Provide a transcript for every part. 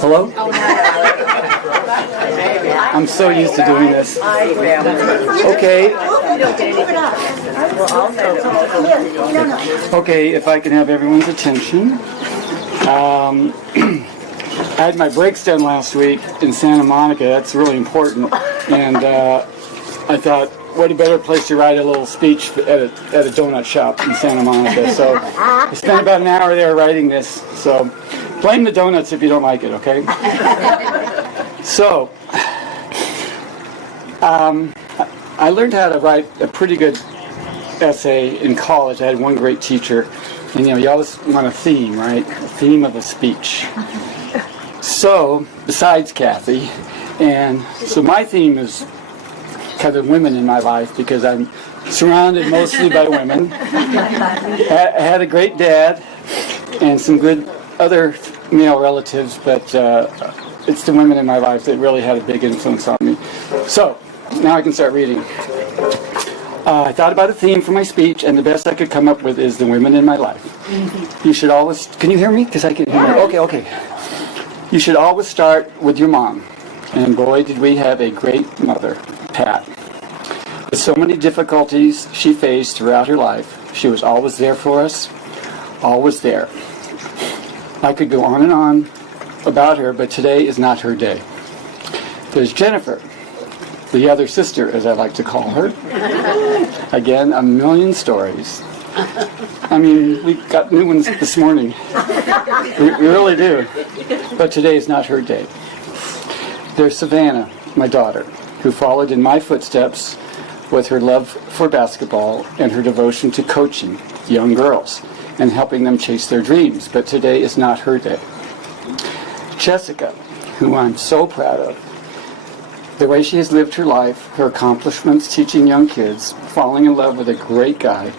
Hello? I'm so used to doing this. Okay. Okay, if I can have everyone's attention. I had my brakes done last week in Santa Monica. That's really important. And I thought, what a better place to write a little speech at a donut shop in Santa Monica. So I spent about an hour there writing this. So blame the donuts if you don't like it, okay? So I learned how to write a pretty good essay in college. I had one great teacher. And you always want a theme, right? A theme of a speech. So, besides Cathy, and so my theme is kind of women in my life because I'm surrounded mostly by women. I had a great dad and some good other male relatives, but it's the women in my life that really had a big influence on me. So, now I can start reading. I thought about a theme for my speech, and the best I could come up with is the women in my life. You should always... Can you hear me? Because I can hear you. Okay. You should always start with your mom. And boy, did we have a great mother, Pat. With so many difficulties she faced throughout her life, she was always there for us, always there. I could go on and on about her, but today is not her day. There's Jennifer, the other sister, as I like to call her. Again, a million stories. I mean, we got new ones this morning. We really do. But today is not her day. There's Savannah, my daughter, who followed in my footsteps with her love for basketball and her devotion to coaching young girls and helping them chase their dreams. But today is not her day. Jessica, who I'm so proud of, the way she has lived her life, her accomplishments teaching young kids, falling in love with a great guy.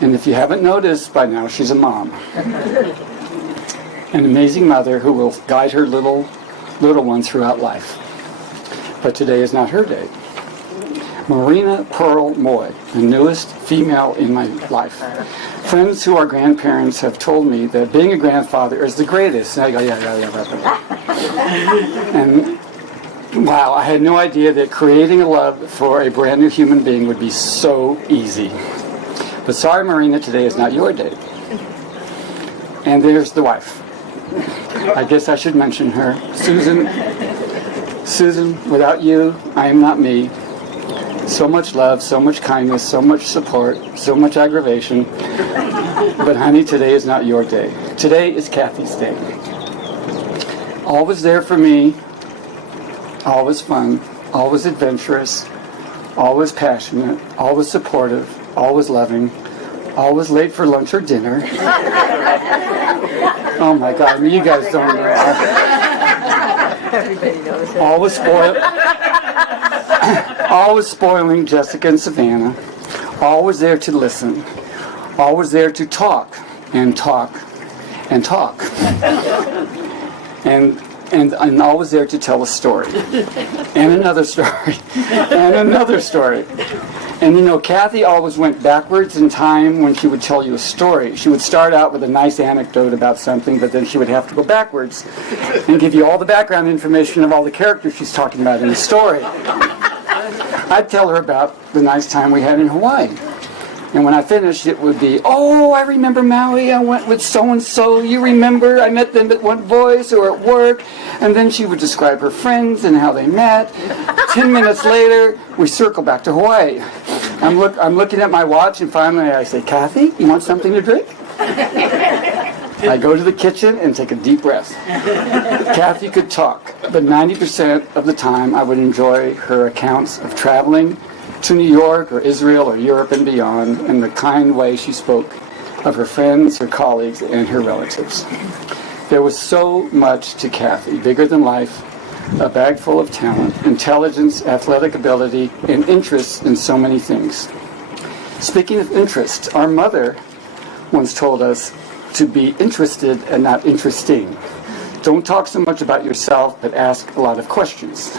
And if you haven't noticed by now, she's a mom. An amazing mother who will guide her little one throughout life. But today is not her day. Marina Pearl Moy, the newest female in my life. Friends who are grandparents have told me that being a grandfather is the greatest. And I go, yeah. And wow, I had no idea that creating a love for a brand new human being would be so easy. But sorry, Marina, today is not your day. And there's the wife. I guess I should mention her. Susan, without you, I am not me. So much love, so much kindness, so much support, so much aggravation. But honey, today is not your day. Today is Cathy's day. Always there for me, always fun, always adventurous, always passionate, always supportive, always loving, always late for lunch or dinner. Oh my God, I mean, you guys don't know. Everybody knows it. Always spoiling Jessica and Savannah. Always there to listen. Always there to talk and talk and talk. And always there to tell a story. And another story. And another story. And Cathy always went backwards in time when she would tell you a story. She would start out with a nice anecdote about something, but then she would have to go backwards and give you all the background information of all the characters she's talking about in the story. I'd tell her about the nice time we had in Hawaii. And when I finished, it would be, oh, I remember Maui, I went with so-and-so, you remember, I met them at One Voice or at work. And then she would describe her friends and how they met. 10 minutes later, we circle back to Hawaii. I'm looking at my watch, and finally I say, Cathy, you want something to drink? I go to the kitchen and take a deep breath. Cathy could talk, but 90% of the time I would enjoy her accounts of traveling to New York or Israel or Europe and beyond, and the kind way she spoke of her friends, her colleagues, and her relatives. There was so much to Cathy, bigger than life, a bag full of talent, intelligence, athletic ability, and interests in so many things. Speaking of interest, our mother once told us to be interested and not interesting. Don't talk so much about yourself, but ask a lot of questions.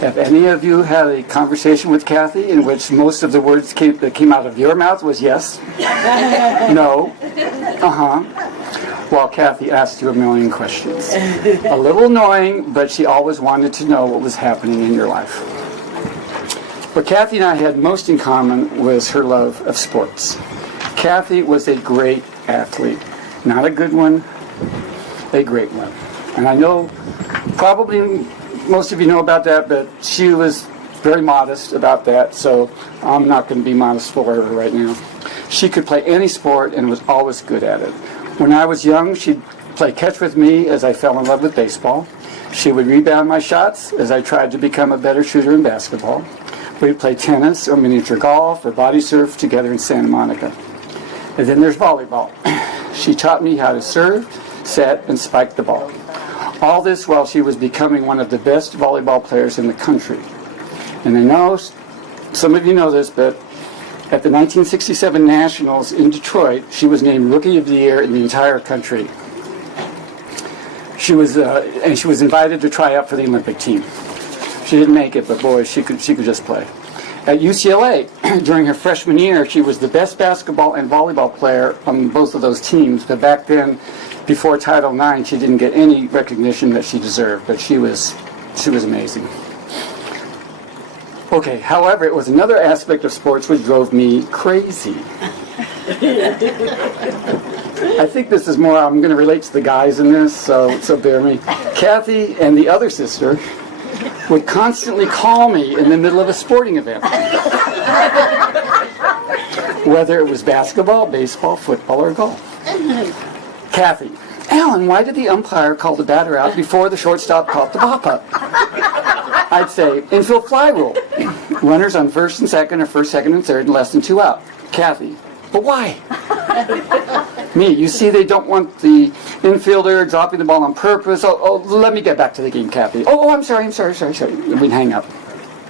Have any of you had a conversation with Cathy in which most of the words that came out of your mouth was yes, no, uh-huh, while Cathy asked you a million questions. A little annoying, but she always wanted to know what was happening in your life. What Cathy and I had most in common was her love of sports. Cathy was a great athlete. Not a good one, a great one. And I know probably most of you know about that, but she was very modest about that, so I'm not going to be modest for her right now. She could play any sport and was always good at it. When I was young, she'd play catch with me as I fell in love with baseball. She would rebound my shots as I tried to become a better shooter in basketball. We'd play tennis or miniature golf or body surf together in Santa Monica. And then there's volleyball. She taught me how to serve, set, and spike the ball. All this while she was becoming one of the best volleyball players in the country. And I know some of you know this, but at the 1967 Nationals in Detroit, she was named Rookie of the Year in the entire country. She was invited to try out for the Olympic team. She didn't make it, but boy, she could just play. At UCLA, during her freshman year, she was the best basketball and volleyball player on both of those teams. But back then, before Title IX, she didn't get any recognition that she deserved. But she was amazing. Okay, however, it was another aspect of sports which drove me crazy. I think this is more, I'm going to relate to the guys in this, so bear me. Cathy and the other sister would constantly call me in the middle of a sporting event. Whether it was basketball, baseball, football, or golf. Cathy, Allan, why did the umpire call the batter out before the shortstop caught the pop up? I'd say, infield fly rule. Runners on first and second, or first, second, and third, and less than 2 out. Cathy, but why? Me, you see they don't want the infielder dropping the ball on purpose. Oh, let me get back to the game, Cathy. Oh, I'm sorry. We'd hang up.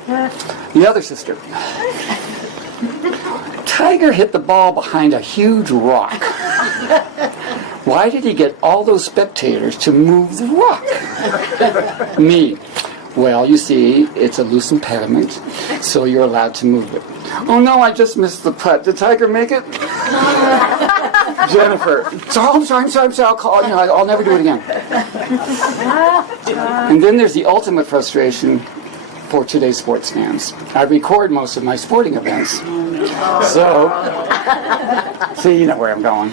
The other sister. Tiger hit the ball behind a huge rock. Why did he get all those spectators to move the rock? Me. Well, you see, it's a loose impediment, so you're allowed to move it. Oh no, I just missed the putt. Did Tiger make it? Jennifer. I'm sorry. I'll call. I'll never do it again. And then there's the ultimate frustration for today's sports fans. I record most of my sporting events, so see, you know where I'm going.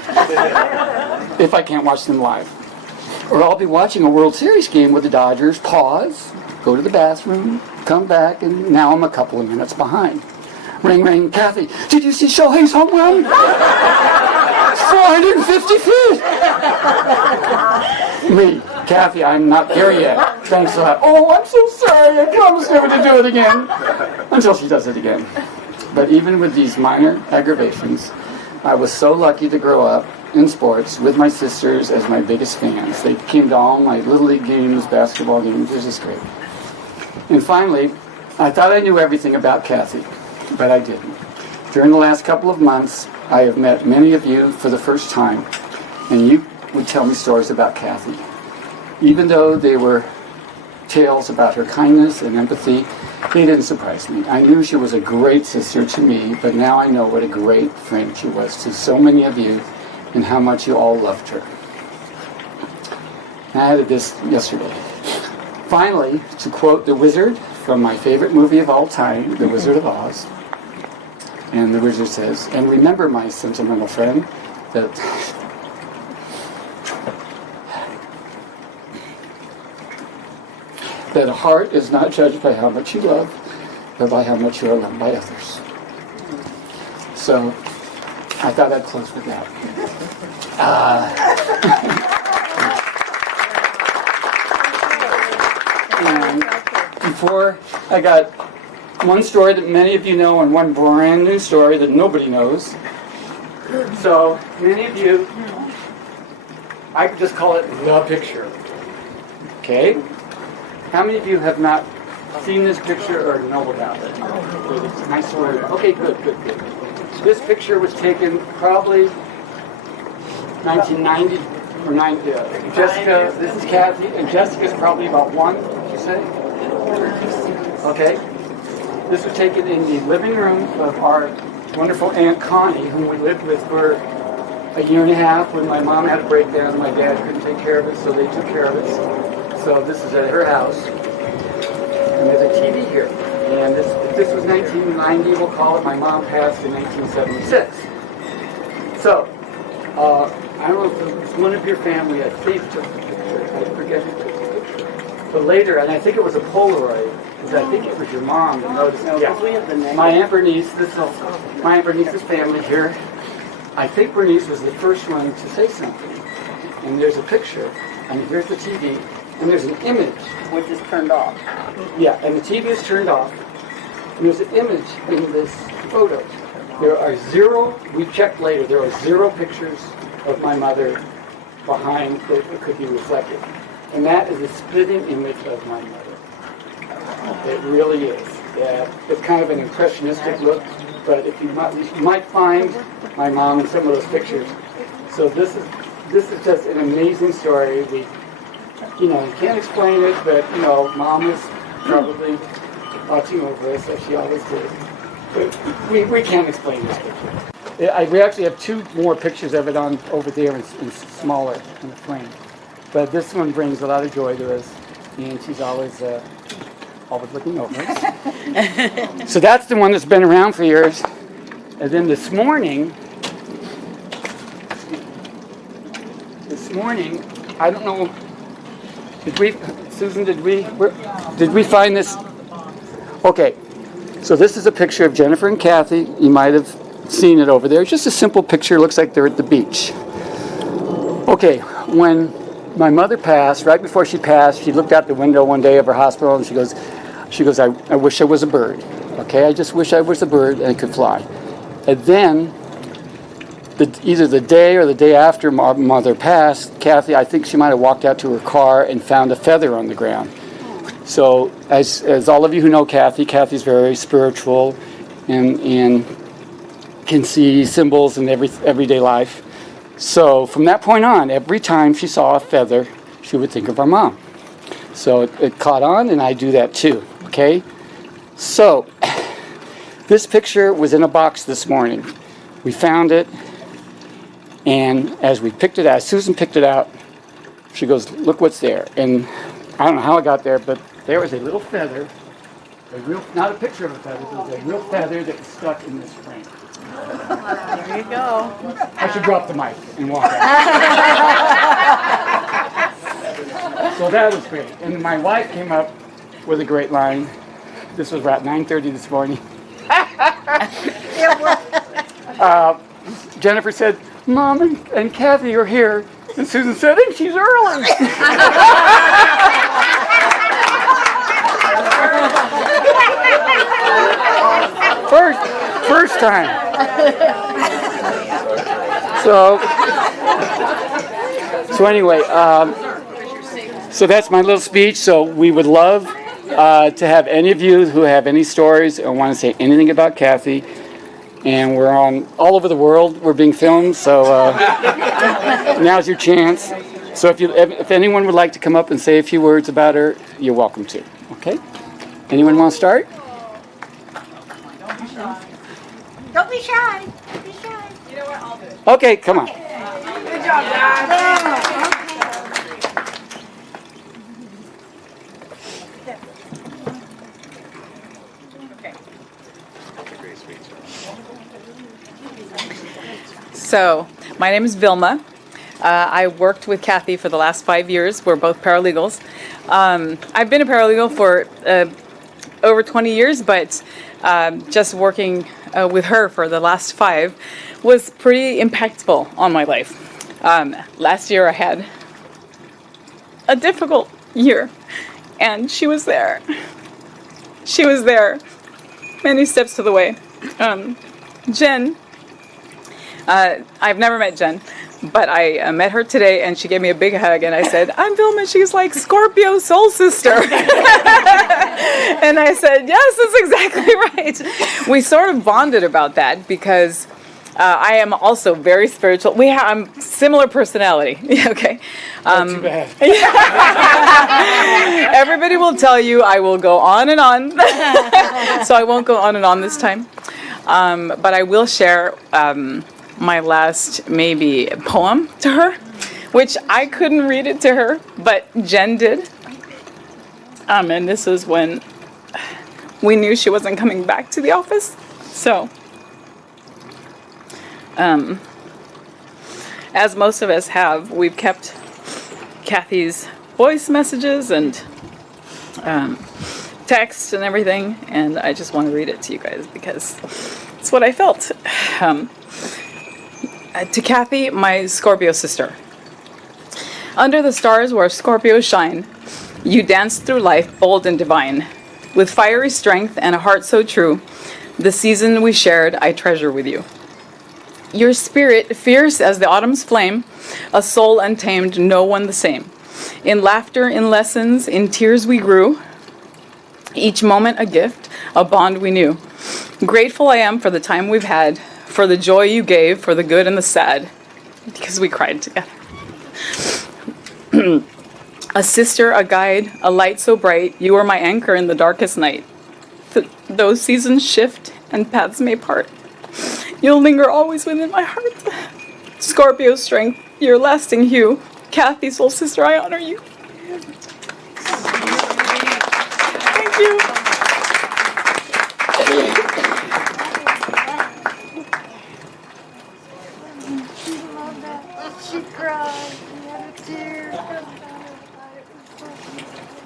If I can't watch them live, or I'll be watching a World Series game with the Dodgers. Pause. Go to the bathroom, come back, and now I'm a couple of minutes behind. Ring, ring, Cathy, did you see Shohei's home run? 450 feet! Me, Cathy, I'm not there yet. Thanks a lot. Oh, I'm so sorry, I promised never to do it again. Until she does it again. But even with these minor aggravations, I was so lucky to grow up in sports with my sisters as my biggest fans. They came to all my Little League games, basketball games. It was just great. And finally, I thought I knew everything about Cathy, but I didn't. During the last couple of months, I have met many of you for the first time, and you would tell me stories about Cathy. Even though they were tales about her kindness and empathy, they didn't surprise me. I knew she was a great sister to me, but now I know what a great friend she was to so many of you and how much you all loved her. I added this yesterday. Finally, to quote the wizard from my favorite movie of all time, The Wizard of Oz, and the wizard says, and remember, my sentimental friend, that a heart is not judged by how much you love, but by how much you are loved by others. So, I thought I'd close with that. And before, I got one story that many of you know and one brand new story that nobody knows. So, many of you, I could just call it the picture. Okay? How many of you have not seen this picture or know about it? Nice story. Okay, good. This picture was taken probably 1990 or 90. Jessica, this is Cathy, and Jessica's probably about 1, would you say? Okay. This was taken in the living room of our wonderful Aunt Connie, whom we lived with for a year and a half when my mom had a breakdown and my dad couldn't take care of it, so they took care of it. So this is at her house. And there's a TV here. And if this was 1990, we'll call it. My mom passed in 1976. So, I don't know if it was one of your family, I think, took the picture. I forget who took the picture. But later, and I think it was a Polaroid, because I think it was your mom that noticed. Yeah. My Aunt Bernice, my Aunt Bernice's family here. I think Bernice was the first one to say something. And there's a picture, and here's the TV, and there's an image. Which is turned off. Yeah, and the TV is turned off. And there's an image in this photo. There are zero, we checked later, there are zero pictures of my mother behind that could be reflected. And that is a spitting image of my mother. It really is. Yeah, it's kind of an impressionistic look, but if you might find my mom in some of those pictures. So this is just an amazing story. We, you can't explain it, but Mom was probably watching over us as she always did. But we can't explain this picture. We actually have two more pictures of it on over there in smaller in the frame. But this one brings a lot of joy to us, and she's always looking over us. So that's the one that's been around for years. And then this morning, I don't know. Did we find this? Okay, so this is a picture of Jennifer and Cathy. You might have seen it over there. It's just a simple picture. Looks like they're at the beach. Okay, when my mother passed, right before she passed, she looked out the window one day of her hospital and she goes, I wish I was a bird. Okay, I just wish I was a bird and I could fly. And then, either the day or the day after my mother passed, Cathy, I think she might have walked out to her car and found a feather on the ground. So, as all of you who know Cathy's very spiritual and can see symbols in everyday life. So, from that point on, every time she saw a feather, she would think of our mom. So, it caught on, and I do that too, okay? So, this picture was in a box this morning. We found it. And as we picked it out, Susan picked it out, she goes, look what's there. And I don't know how it got there, but there was a little feather, not a picture of a feather, but it was a real feather that was stuck in this frame. There you go. I should drop the mic and walk out. So that was great. And my wife came up with a great line. This was about 9:30 this morning. Jennifer said, Mom and Cathy are here. And Susan said, and she's early. First time. So anyway, so that's my little speech. So we would love to have any of you who have any stories or want to say anything about Cathy. And we're on all over the world. We're being filmed, so now's your chance. So if anyone would like to come up and say a few words about her, you're welcome to. Okay? Anyone want to start? Don't be shy. Don't be shy. You know what? I'll do it. Okay, come on. Good job, guys. So, my name is Vilma. I worked with Cathy for the last 5 years. We're both paralegals. I've been a paralegal for over 20 years, but just working with her for the last 5 was pretty impactful on my life. Last year I had a difficult year, and she was there. She was there many steps to the way. Jen, I've never met Jen, but I met her today, and she gave me a big hug, and I said, I'm Vilma. She's like Scorpio soul sister. And I said, yes, that's exactly right. We sort of bonded about that because I am also very spiritual. I'm similar personality. Okay. Not too bad. Everybody will tell you I will go on and on. So I won't go on and on this time. But I will share my last maybe poem to her, which I couldn't read it to her, but Jen did. And this is when we knew she wasn't coming back to the office. So, as most of us have, we've kept Cathy's voice messages and text and everything, and I just want to read it to you guys because it's what I felt. To Cathy, my Scorpio sister. Under the stars where Scorpios shine, you danced through life bold and divine. With fiery strength and a heart so true, the season we shared I treasure with you. Your spirit, fierce as the autumn's flame, a soul untamed, no one the same. In laughter, in lessons, in tears we grew, each moment a gift, a bond we knew. Grateful I am for the time we've had, for the joy you gave, for the good and the sad, because we cried together. A sister, a guide, a light so bright, you are my anchor in the darkest night. Those seasons shift and paths may part. You'll linger always within my heart. Scorpio strength, your lasting hue. Cathy, soul sister, I honor you. Thank you. She cried. She had a tear.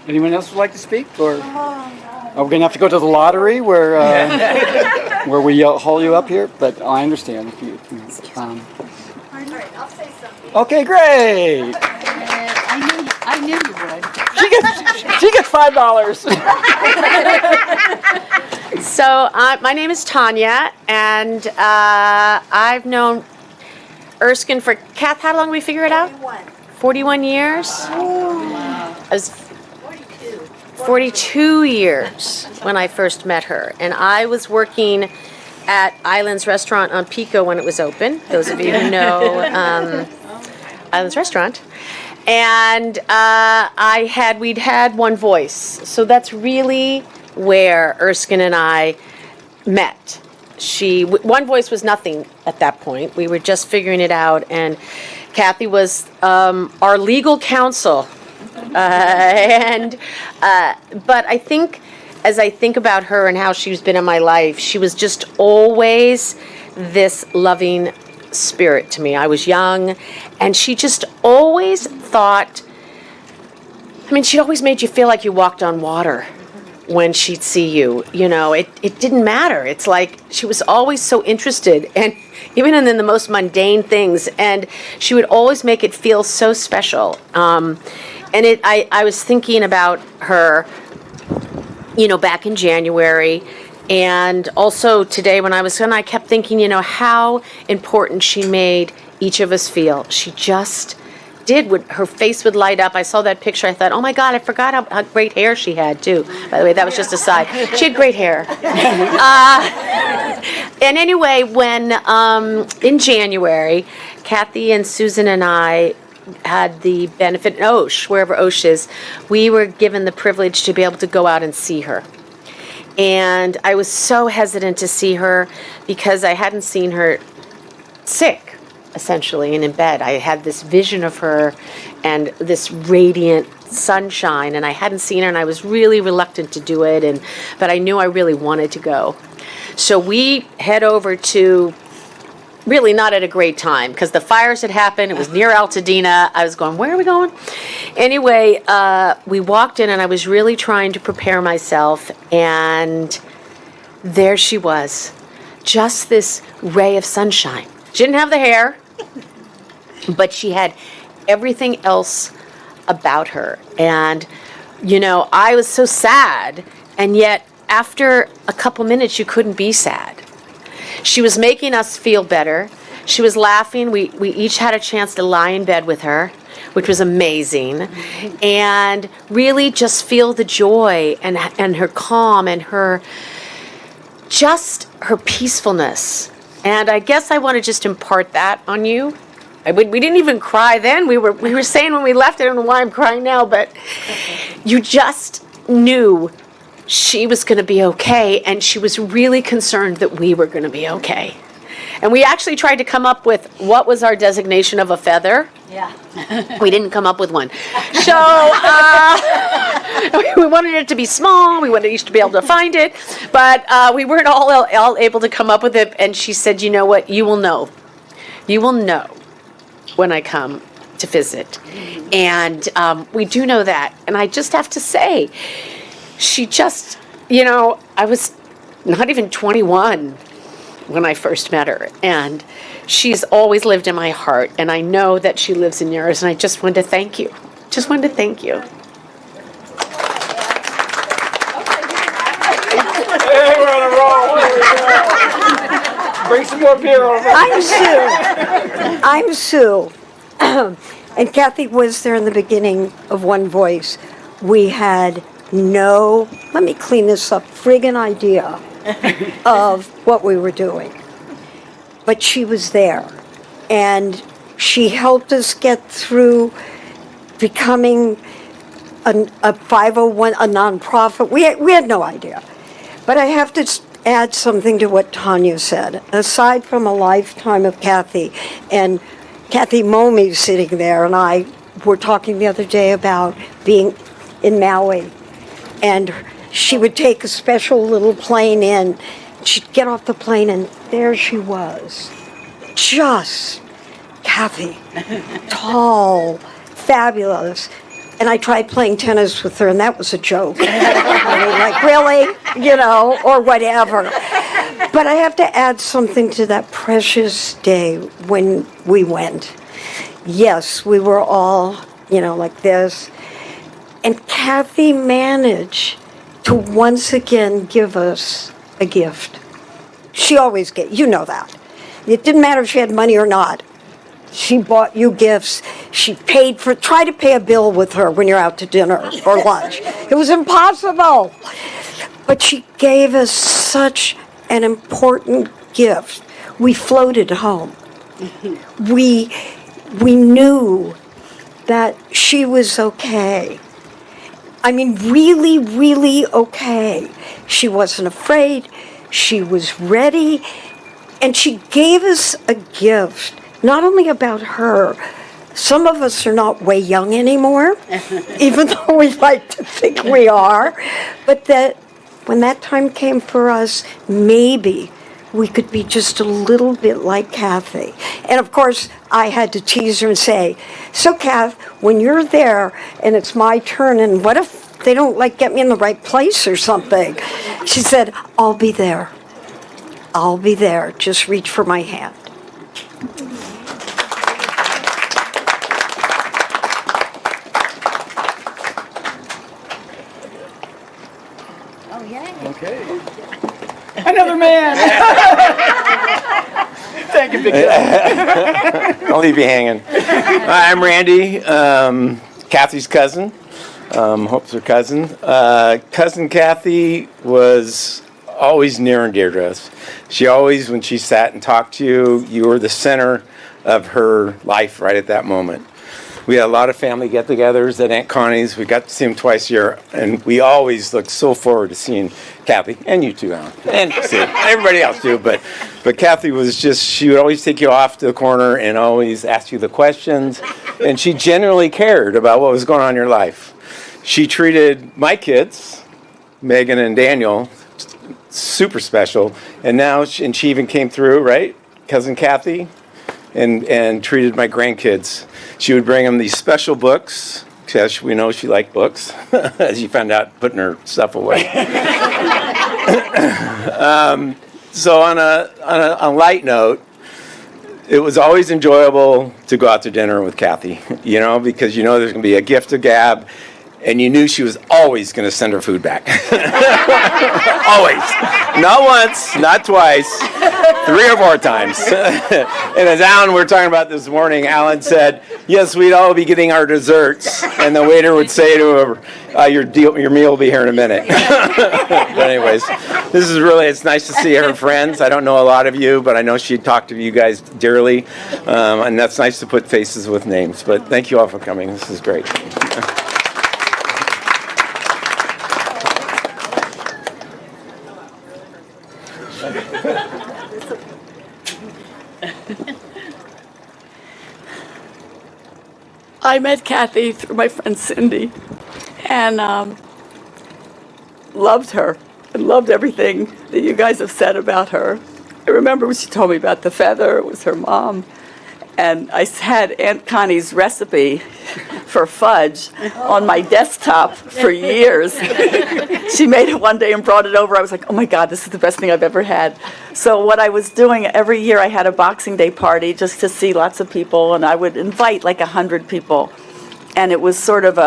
Anyone else would like to speak? Or are we going to have to go to the lottery where where we haul you up here? But I understand if you. All right, I'll say something. Okay, great. I knew you would. She gets $5. So my name is Tanya, and I've known Erskine for, Kath, how long did we figure it out? 41 years? I was 42 years when I first met her, and I was working at Island's Restaurant on Pico when it was open. Those of you who know Island's Restaurant. And we'd had one voice. So that's really where Erskine and I met. One voice was nothing at that point. We were just figuring it out, and Cathy was our legal counsel. But I think, as I think about her and how she's been in my life, she was just always this loving spirit to me. I was young, and she just always thought, she'd always made you feel like you walked on water when she'd see you. It didn't matter. It's like she was always so interested, and even in the most mundane things, and she would always make it feel so special. I was thinking about her, back in January, and also today when I was gone, I kept thinking, how important she made each of us feel. She just did. Her face would light up. I saw that picture. I thought, oh my God, I forgot how great hair she had too. By the way, that was just a side. She had great hair. And anyway, when in January, Cathy and Susan and I had the benefit in Osh, wherever Osh is, we were given the privilege to be able to go out and see her. And I was so hesitant to see her because I hadn't seen her sick, essentially, and in bed. I had this vision of her and this radiant sunshine, and I hadn't seen her, and I was really reluctant to do it, but I knew I really wanted to go. So we head over to, really not at a great time, because the fires had happened. It was near Altadena. I was going, where are we going? Anyway, we walked in, and I was really trying to prepare myself, and there she was, just this ray of sunshine. She didn't have the hair, but she had everything else about her. And, I was so sad, and yet after a couple minutes, you couldn't be sad. She was making us feel better. She was laughing. We each had a chance to lie in bed with her, which was amazing, and really just feel the joy and her calm and her peacefulness. And I guess I want to just impart that on you. We didn't even cry then. We were saying when we left, I don't know why I'm crying now, but you just knew she was going to be okay, and she was really concerned that we were going to be okay. And we actually tried to come up with what was our designation of a feather. Yeah. We didn't come up with one. So we wanted it to be small. We wanted each to be able to find it. But we weren't all able to come up with it. And she said, you know what? You will know. You will know when I come to visit. And we do know that. And I just have to say, she just, I was not even 21 when I first met her. And she's always lived in my heart. And I know that she lives in yours. And I just wanted to thank you. Just wanted to thank you. Hey, we're on a roll. Bring some more beer over. I'm Sue. And Cathy was there in the beginning of One Voice. We had no, let me clean this up, friggin' idea of what we were doing. But she was there. And she helped us get through becoming a 501, a nonprofit. We had no idea. But I have to add something to what Tanya said. Aside from a lifetime of Cathy, and Cathy Momi sitting there, and I were talking the other day about being in Maui, and she would take a special little plane in. She'd get off the plane, and there she was. Just Cathy. Tall, fabulous. And I tried playing tennis with her, and that was a joke. I mean, like, really? Or whatever. But I have to add something to that precious day when we went. Yes, we were all, like this. And Cathy managed to once again give us a gift. She always gave, that. It didn't matter if she had money or not. She bought you gifts. She tried to pay a bill with her when you're out to dinner or lunch. It was impossible. But she gave us such an important gift. We floated home. We knew that she was okay. I mean, really, really okay. She wasn't afraid. She was ready. And she gave us a gift. Not only about her, some of us are not way young anymore, even though we like to think we are, but that when that time came for us, maybe we could be just a little bit like Cathy. And of course, I had to tease her and say, so Kath, when you're there and it's my turn, and what if they don't get me in the right place or something? She said, I'll be there. I'll be there. Just reach for my hand. Okay. Another man. Thank you, Big guy. I'll leave you hanging. Hi, I'm Randy, Cathy's cousin. Hope's her cousin. Cousin Cathy was always near and dear to us. She always, when she sat and talked to you, you were the center of her life right at that moment. We had a lot of family get-togethers at Aunt Connie's. We got to see them twice a year, and we always looked so forward to seeing Cathy, and you too, Alan, and Sid, everybody else too. But Cathy was she would always take you off to the corner and always ask you the questions, and she genuinely cared about what was going on in your life. She treated my kids, Megan and Daniel, super special, and she even came through, right, Cousin Cathy, and treated my grandkids. She would bring them these special books, because we know she liked books, as you found out putting her stuff away. So on a light note, it was always enjoyable to go out to dinner with Cathy, because there's going to be a gift to gab, and you knew she was always going to send her food back. Always. Not once, not twice, 3 or 4 times. And as Alan, we were talking about this morning, Alan said, yes, we'd all be getting our desserts, and the waiter would say to her, your meal will be here in a minute. But anyways, it's nice to see her friends. I don't know a lot of you, but I know she'd talk to you guys dearly, and that's nice to put faces with names. But thank you all for coming. This is great. I met Cathy through my friend Cindy, and loved her and loved everything that you guys have said about her. I remember when she told me about the feather, it was her mom. And I had Aunt Connie's recipe for fudge on my desktop for years. She made it one day and brought it over. I was like, oh my God, this is the best thing I've ever had. So what I was doing, every year I had a Boxing Day party just to see lots of people, and I would invite like 100 people. And it was sort of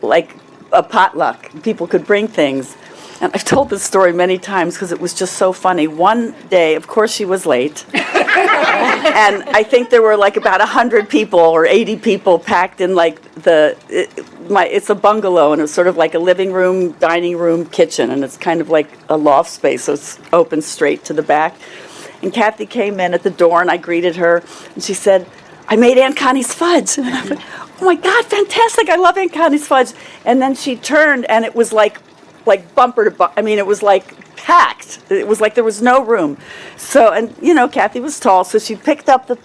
like a potluck. People could bring things. And I've told this story many times because it was just so funny. One day, of course, she was late. And I think there were like about 100 people or 80 people packed in like it's a bungalow, and it's sort of like a living room, dining room, kitchen, and it's kind of like a loft space, so it's open straight to the back. And Cathy came in at the door, and I greeted her, and she said, I made Aunt Connie's fudge. And I went, oh my God, fantastic, I love Aunt Connie's fudge. And then she turned, and it was like bumper to bumper. I mean, it was like packed. It was like there was no room. So, and you know, Cathy was tall, so she picked up the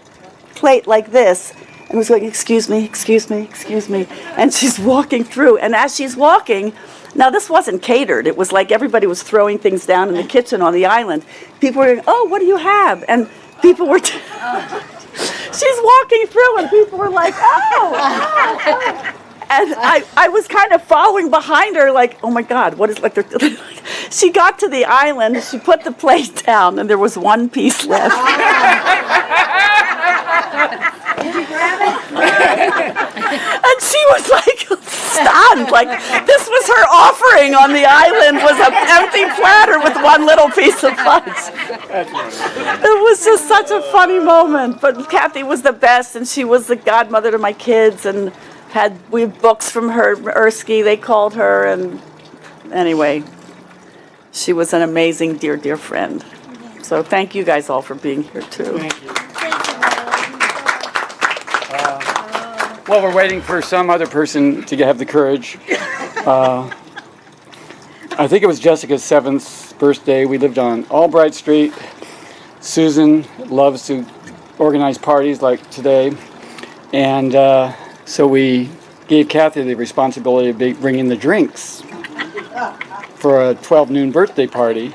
plate like this and was going, excuse me, excuse me, excuse me. And she's walking through. And as she's walking, now this wasn't catered. It was like everybody was throwing things down in the kitchen on the island. People were going, oh, what do you have? And people were, she's walking through, and people were like, oh. And I was kind of following behind her like, oh my God, what is like, she got to the island, she put the plate down, and there was one piece left. Did you grab it? And she was like stunned, like this was her offering on the island, was an empty platter with one little piece of fudge. It was just such a funny moment, but Cathy was the best, and she was the godmother to my kids, and we have books from her, Erskine, they called her, and anyway, she was an amazing, dear, dear friend. So thank you guys all for being here too. Thank you. Well, we're waiting for some other person to have the courage. I think it was Jessica's 7th birthday. We lived on Albright Street. Susan loves to organize parties like today, and so we gave Cathy the responsibility of bringing the drinks for a 12 noon birthday party.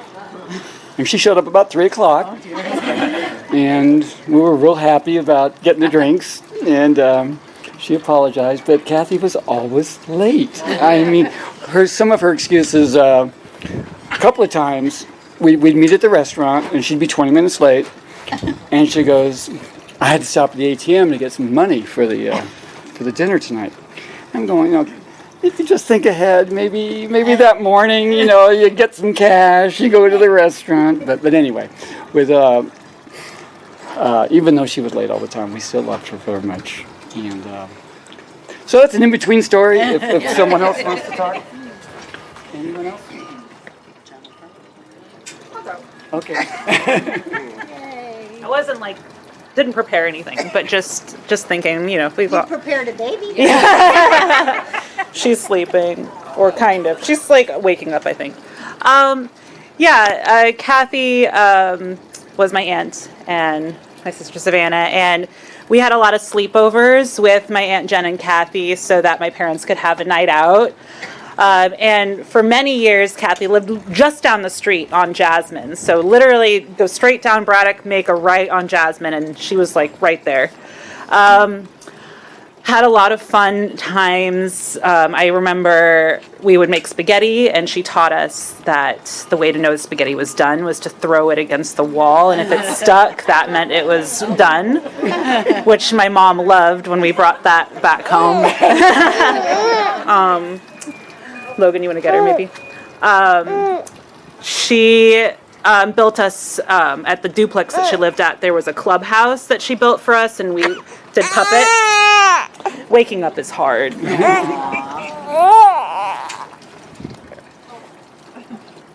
And she showed up about 3 o'clock. And we were real happy about getting the drinks. And she apologized, but Cathy was always late. I mean, some of her excuses, a couple of times, we'd meet at the restaurant, and she'd be 20 minutes late. And she goes, I had to stop at the ATM to get some money for the dinner tonight. I'm going, if you just think ahead, maybe that morning, you get some cash, you go to the restaurant. But anyway, with even though she was late all the time, we still loved her very much. And so that's an in-between story. If someone else wants to talk. Anyone else? Okay. I wasn't didn't prepare anything, but just thinking, we've got. You prepared a baby? She's sleeping, or kind of. She's waking up, I think. Cathy was my aunt and my sister Savannah, and we had a lot of sleepovers with my Aunt Jen and Cathy so that my parents could have a night out. And for many years, Cathy lived just down the street on Jasmine. So literally go straight down Braddock, make a right on Jasmine, and she was right there. Had a lot of fun times. I remember we would make spaghetti, and she taught us that the way to know the spaghetti was done was to throw it against the wall, and if it stuck, that meant it was done, which my mom loved when we brought that back home. Logan, you want to get her maybe? She built us at the duplex that she lived at. There was a clubhouse that she built for us, and we did puppet. Waking up is hard.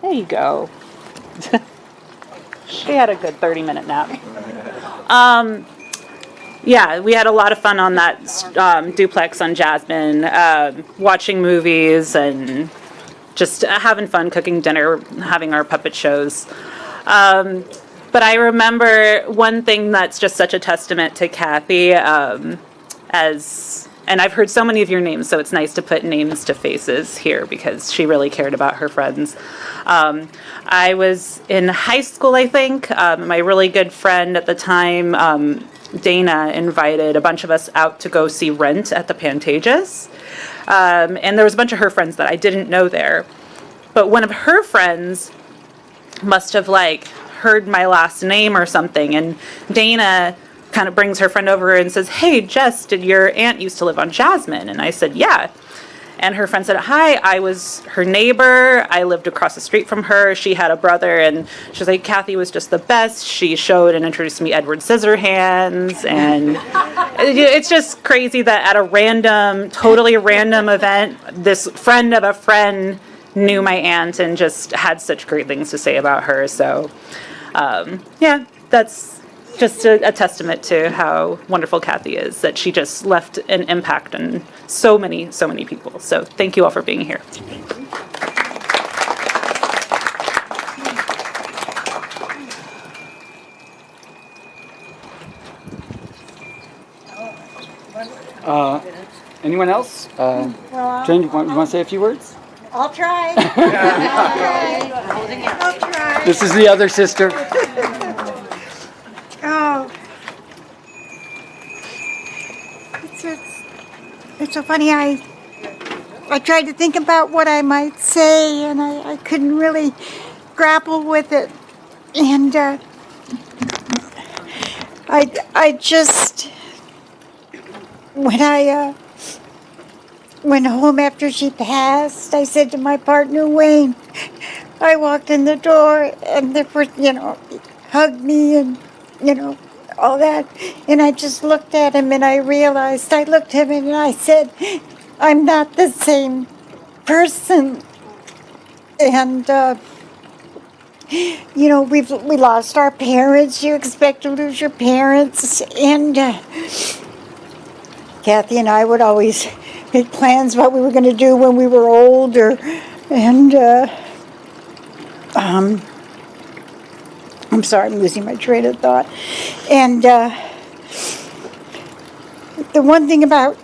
There you go. She had a good 30-minute nap. We had a lot of fun on that duplex on Jasmine, watching movies and just having fun cooking dinner, having our puppet shows. But I remember one thing that's just such a testament to Cathy, and I've heard so many of your names, so it's nice to put names to faces here because she really cared about her friends. I was in high school, I think. My really good friend at the time, Dana, invited a bunch of us out to go see Rent at the Pantages. And there was a bunch of her friends that I didn't know there. But one of her friends must have heard my last name or something. And Dana kind of brings her friend over and says, "Hey, Jess, did your aunt used to live on Jasmine?" And I said, "Yeah." And her friend said, "Hi, I was her neighbor. I lived across the street from her. She had a brother." And she was like, "Cathy was just the best. She showed and introduced me Edward Scissorhands." And it's just crazy that at a totally random event, this friend of a friend knew my aunt and just had such great things to say about her. So, yeah, that's just a testament to how wonderful Cathy is, that she just left an impact on so many people. So thank you all for being here. Anyone else? Jen, you want to say a few words? I'll try. I'll try. This is the other sister. Oh. It's so funny. I tried to think about what I might say, and I couldn't really grapple with it. And I just, when I went home after she passed, I said to my partner, Wayne, I walked in the door, and the first, hugged me and, all that. And I just looked at him and I realized, I looked at him and I said, I'm not the same person. And, we lost our parents. You expect to lose your parents. And Cathy and I would always make plans what we were going to do when we were older. And, I'm sorry, I'm losing my train of thought. And the one thing about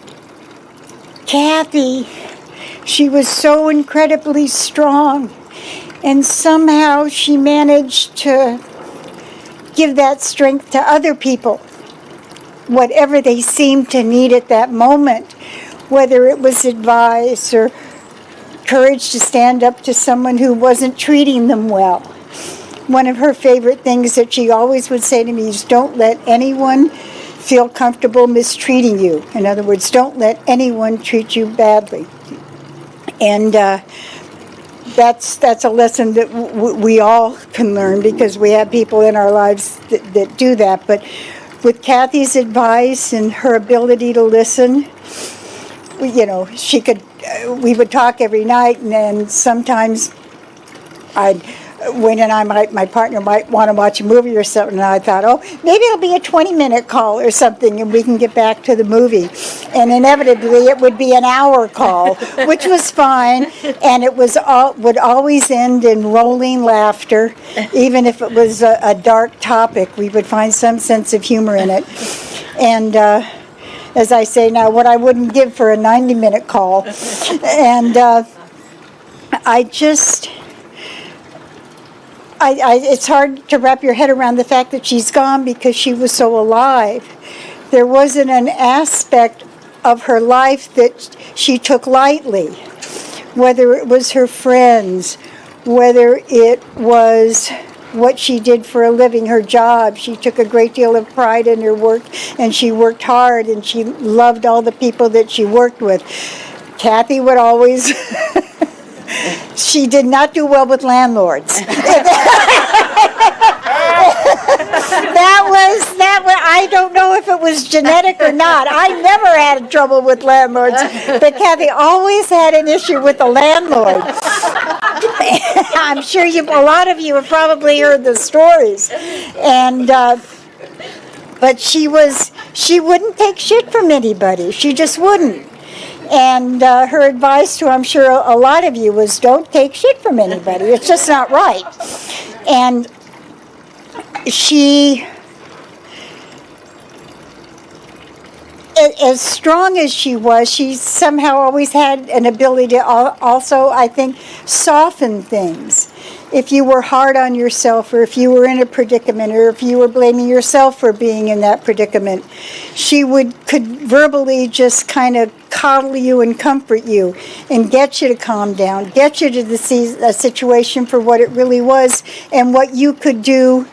Cathy, she was so incredibly strong, and somehow she managed to give that strength to other people, whatever they seemed to need at that moment, whether it was advice or courage to stand up to someone who wasn't treating them well. One of her favorite things that she always would say to me is, don't let anyone feel comfortable mistreating you. In other words, don't let anyone treat you badly. And that's a lesson that we all can learn, because we have people in our lives that do that. But with Cathy's advice and her ability to listen, we would talk every night, and then sometimes Wayne and my partner might want to watch a movie or something, and I thought, maybe it'll be a 20-minute call or something, and we can get back to the movie. And inevitably, it would be an hour call, which was fine, and it would always end in rolling laughter. Even if it was a dark topic, we would find some sense of humor in it. And as I say now, what I wouldn't give for a 90-minute call. And it's hard to wrap your head around the fact that she's gone, because she was so alive. There wasn't an aspect of her life that she took lightly, whether it was her friends, whether it was what she did for a living, her job. She took a great deal of pride in her work, and she worked hard, and she loved all the people that she worked with. Cathy would always... She did not do well with landlords. That was, I don't know if it was genetic or not. I never had trouble with landlords, but Cathy always had an issue with the landlord. I'm sure a lot of you have probably heard the stories. And but she wouldn't take shit from anybody. She just wouldn't. And her advice to, I'm sure, a lot of you was, don't take shit from anybody. It's just not right. And as strong as she was, she somehow always had an ability to also, I think, soften things. If you were hard on yourself, or if you were in a predicament, or if you were blaming yourself for being in that predicament, she could verbally just kind of coddle you and comfort you and get you to calm down, get you to see a situation for what it really was and what you could do,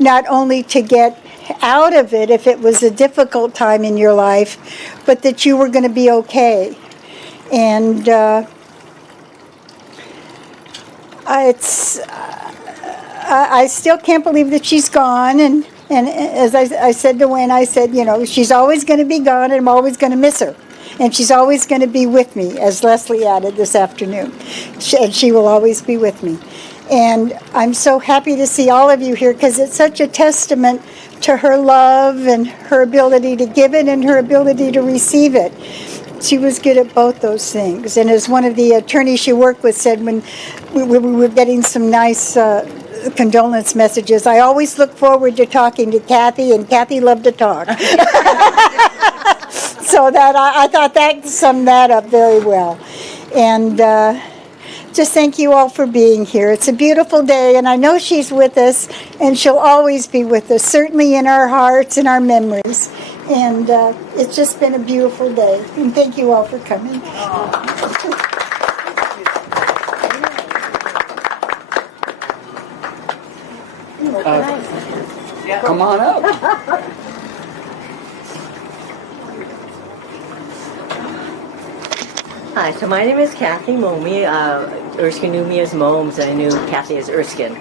not only to get out of it if it was a difficult time in your life, but that you were going to be okay. And I still can't believe that she's gone. And as I said to Wayne, I said, she's always going to be gone, and I'm always going to miss her. And she's always going to be with me, as Leslie added this afternoon. And she will always be with me. And I'm so happy to see all of you here, because it's such a testament to her love and her ability to give it and her ability to receive it. She was good at both those things. And as one of the attorneys she worked with said when we were getting some nice condolence messages, I always look forward to talking to Cathy, and Cathy loved to talk. So that I thought that summed that up very well. And just thank you all for being here. It's a beautiful day, and I know she's with us, and she'll always be with us, certainly in our hearts and our memories. And it's just been a beautiful day. And thank you all for coming. Come on up. Hi, so my name is Cathy Momi. Erskine knew me as Moms, and I knew Cathy as Erskine.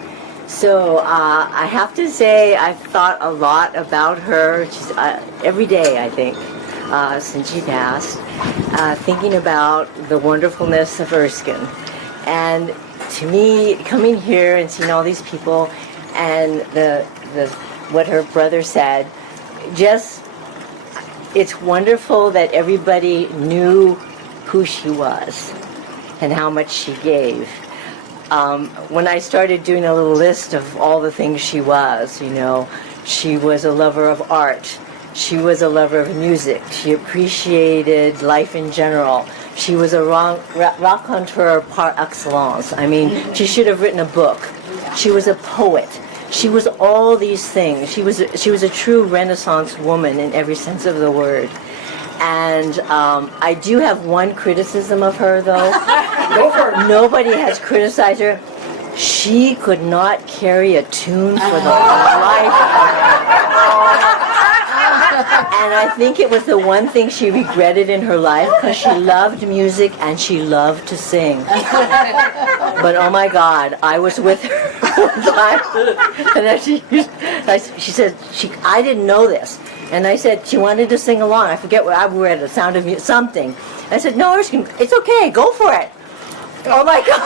So I have to say I've thought a lot about her. She's, every day, I think, since she passed, thinking about the wonderfulness of Erskine. And to me, coming here and seeing all these people and the what her brother said, just, it's wonderful that everybody knew who she was and how much she gave. When I started doing a little list of all the things she was, she was a lover of art. She was a lover of music. She appreciated life in general. She was a raconteur par excellence. I mean, she should have written a book. She was a poet. She was all these things. She was a true Renaissance woman in every sense of the word. And I do have one criticism of her, though. Nobody has criticized her. She could not carry a tune for the life of her. And I think it was the one thing she regretted in her life, because she loved music and she loved to sing. But oh my God, I was with her one time, and then she said, I didn't know this. And I said, she wanted to sing along. I forget what, we were at the Sound of something. I said, no, Erskine, it's okay, go for it. Oh my God.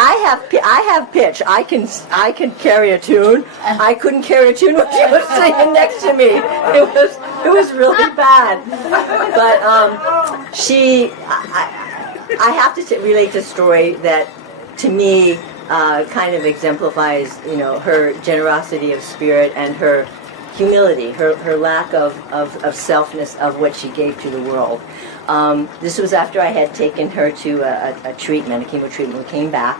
I have pitch. I can carry a tune. I couldn't carry a tune when she was singing next to me. It was really bad. But I have to relate a story that, to me, kind of exemplifies, her generosity of spirit and her humility, her lack of selfness of what she gave to the world. This was after I had taken her to a treatment, a chemo treatment. We came back,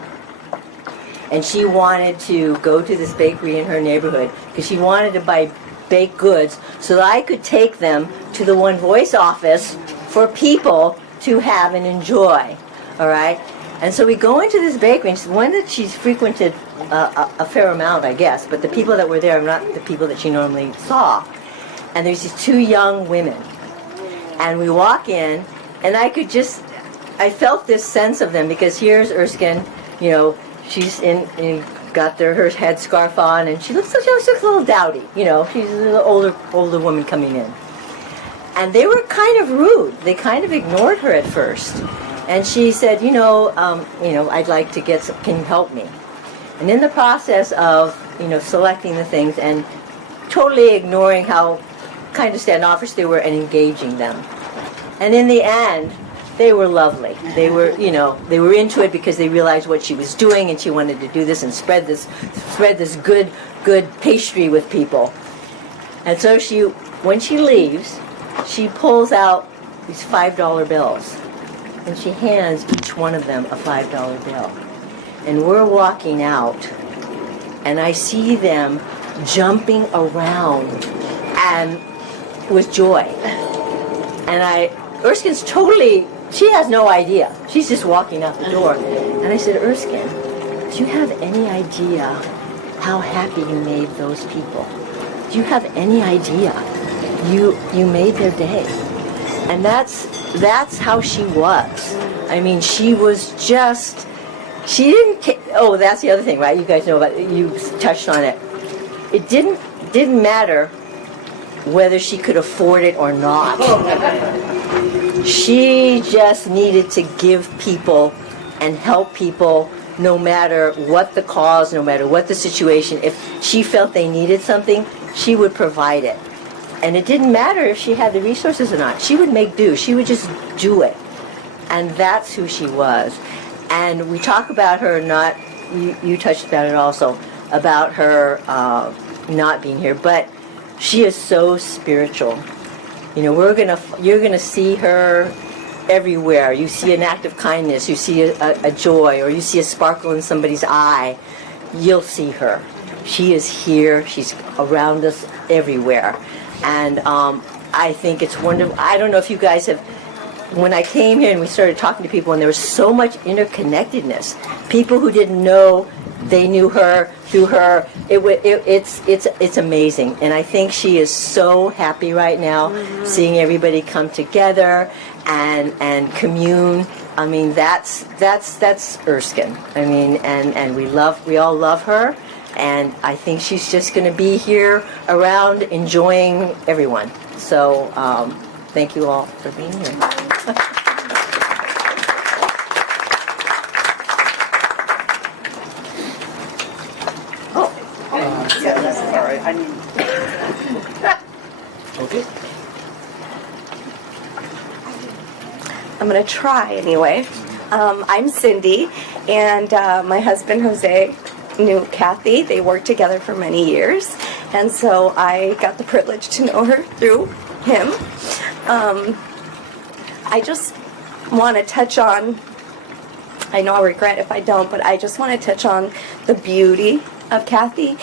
and she wanted to go to this bakery in her neighborhood because she wanted to buy baked goods so that I could take them to the One Voice office for people to have and enjoy. All right? And so we go into this bakery, and one that she's frequented a fair amount, I guess, but the people that were there are not the people that she normally saw. And there's these two young women. And we walk in, and I felt this sense of them, because here's Erskine, she's got her head scarf on, and she looks a little dowdy, she's a little older woman coming in. And they were kind of rude. They kind of ignored her at first. And she said, I'd like to can you help me? And in the process of, selecting the things and totally ignoring how kind of standoffish they were and engaging them. And in the end, they were lovely. They were, they were into it because they realized what she was doing, and she wanted to do this and spread this good pastry with people. And so when she leaves, she pulls out these $5 bills, and she hands each one of them a $5 bill. And we're walking out, and I see them jumping around and with joy. And Erskine's she has no idea. She's just walking out the door. And I said, Erskine, do you have any idea how happy you made those people? Do you have any idea you made their day? And that's how she was. I mean, she was just, she didn't, oh, that's the other thing, right? You guys know about it. You touched on it. It didn't matter whether she could afford it or not. She just needed to give people and help people no matter what the cause, no matter what the situation. If she felt they needed something, she would provide it. And it didn't matter if she had the resources or not. She would make do. She would just do it. And that's who she was. And we talk about her not, you touched about it also, about her not being here, but she is so spiritual. You know, you're gonna see her everywhere. You see an act of kindness, you see a joy, or you see a sparkle in somebody's eye, you'll see her. She is here. She's around us everywhere. And I think it's wonderful. I don't know if you guys have, when I came here and we started talking to people, and there was so much interconnectedness. People who didn't know, they knew her through her. It's amazing. And I think she is so happy right now, seeing everybody come together and commune. I mean, that's Erskine. I mean, and we all love her. And I think she's just going to be here around enjoying everyone. So thank you all for being here. Okay. I'm going to try anyway. I'm Cindy, and my husband Jose knew Cathy. They worked together for many years, and so I got the privilege to know her through him. I just want to touch on, I know I'll regret if I don't, but I just want to touch on the beauty of Cathy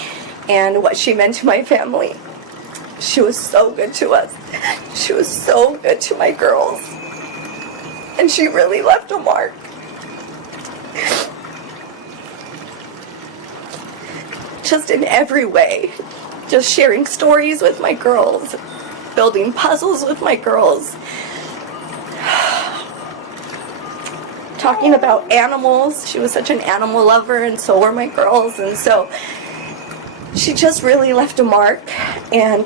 and what she meant to my family. She was so good to us. She was so good to my girls. And she really left a mark. Just in every way. Just sharing stories with my girls. Building puzzles with my girls. Talking about animals. She was such an animal lover, and so were my girls. And so she just really left a mark. And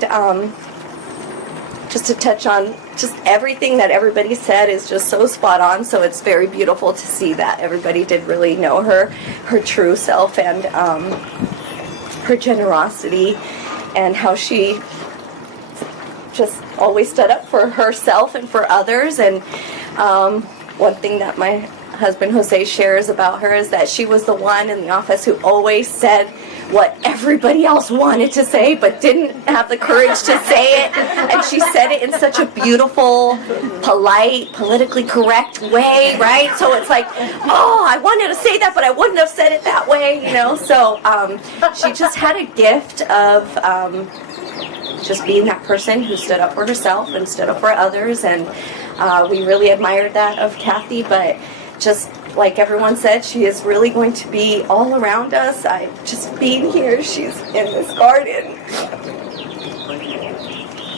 just to touch on just everything that everybody said is just so spot on. So it's very beautiful to see that everybody did really know her true self, and her generosity, and how she just always stood up for herself and for others. And one thing that my husband Jose shares about her is that she was the one in the office who always said what everybody else wanted to say but didn't have the courage to say it. And she said it in such a beautiful, polite, politically correct way, right? So it's like, oh, I wanted to say that, but I wouldn't have said it that way, you know? So she just had a gift of just being that person who stood up for herself and stood up for others. And we really admired that of Cathy, but just like everyone said, she is really going to be all around us. Just being here, she's in this garden.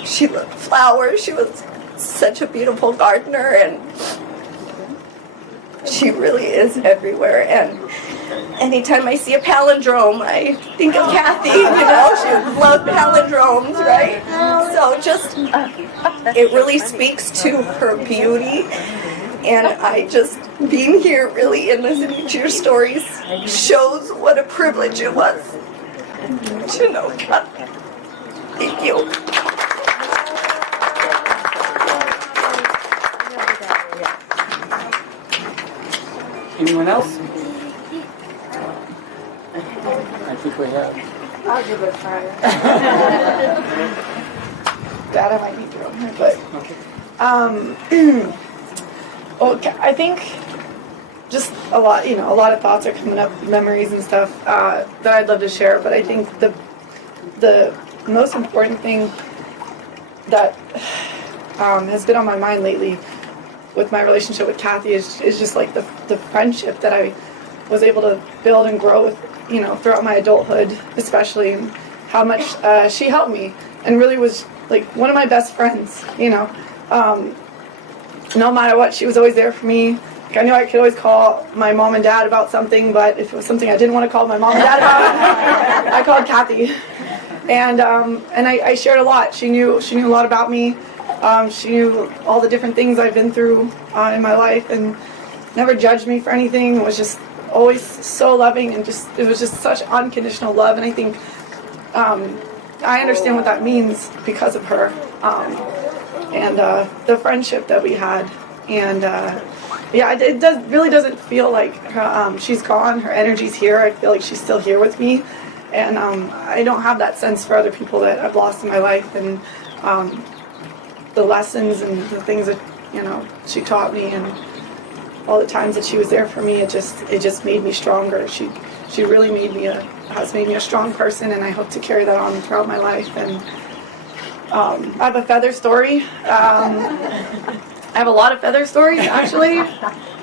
She loved flowers. She was such a beautiful gardener, and she really is everywhere. And anytime I see a palindrome, I think of Cathy. You know, she loved palindromes, right? So just, it really speaks to her beauty. And I just, being here really and listening to your stories shows what a privilege it was to know Cathy. Thank you. Anyone else? I think we have. I'll give it a try. Dad, I might need you on here, but well, I think just a lot of thoughts are coming up, memories and stuff that I'd love to share. But I think the most important thing that has been on my mind lately with my relationship with Cathy is just like the friendship that I was able to build and grow with, throughout my adulthood, especially, and how much she helped me and really was like one of my best friends. No matter what, she was always there for me. Like, I knew I could always call my mom and dad about something, but if it was something I didn't want to call my mom and dad about, I called Cathy. And I shared a lot. She knew a lot about me. She knew all the different things I've been through in my life, and never judged me for anything. It was just always so loving, and it was just such unconditional love. And I think I understand what that means because of her, and the friendship that we had. And it really doesn't feel like she's gone. Her energy's here. I feel like she's still here with me. And I don't have that sense for other people that I've lost in my life, and the lessons and the things that she taught me, and all the times that she was there for me. It just made me stronger. She really has made me a strong person, and I hope to carry that on throughout my life. And I have a feather story. I have a lot of feather stories actually,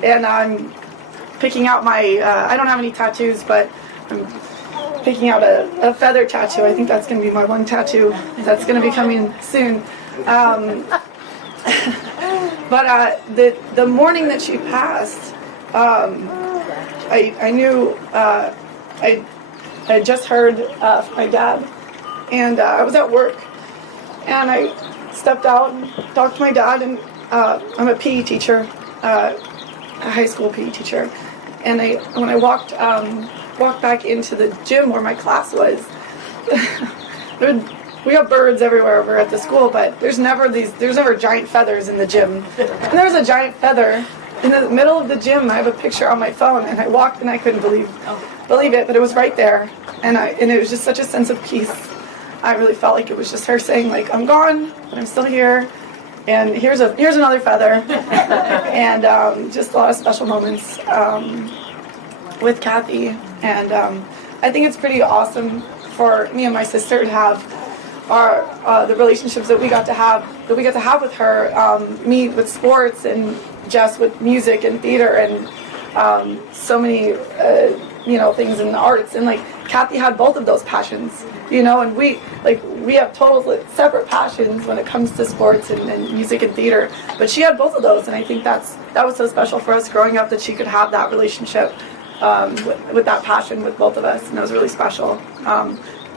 and I'm picking out my. I don't have any tattoos, but I'm picking out a feather tattoo. I think that's going to be my one tattoo that's going to be coming soon. But the morning that she passed, I knew I had just heard from my dad, and I was at work, and I stepped out and talked to my dad, and I'm a PE teacher, a high school PE teacher, and when I walked back into the gym where my class was, we have birds everywhere over at the school, but there's never giant feathers in the gym. And there was a giant feather in the middle of the gym. I have a picture on my phone, and I walked and I couldn't believe it, but it was right there, and it was just such a sense of peace. I really felt like it was just her saying, like, I'm gone, but I'm still here, and here's another feather. And just a lot of special moments with Cathy. And I think it's pretty awesome for me and my sister to have the relationships that we got to have with her, me with sports, and Jess with music and theater, and so many things in the arts. And like Cathy had both of those passions, and we have total separate passions when it comes to sports and music and theater, but she had both of those. And I think that was so special for us growing up, that she could have that relationship with that passion with both of us, and it was really special.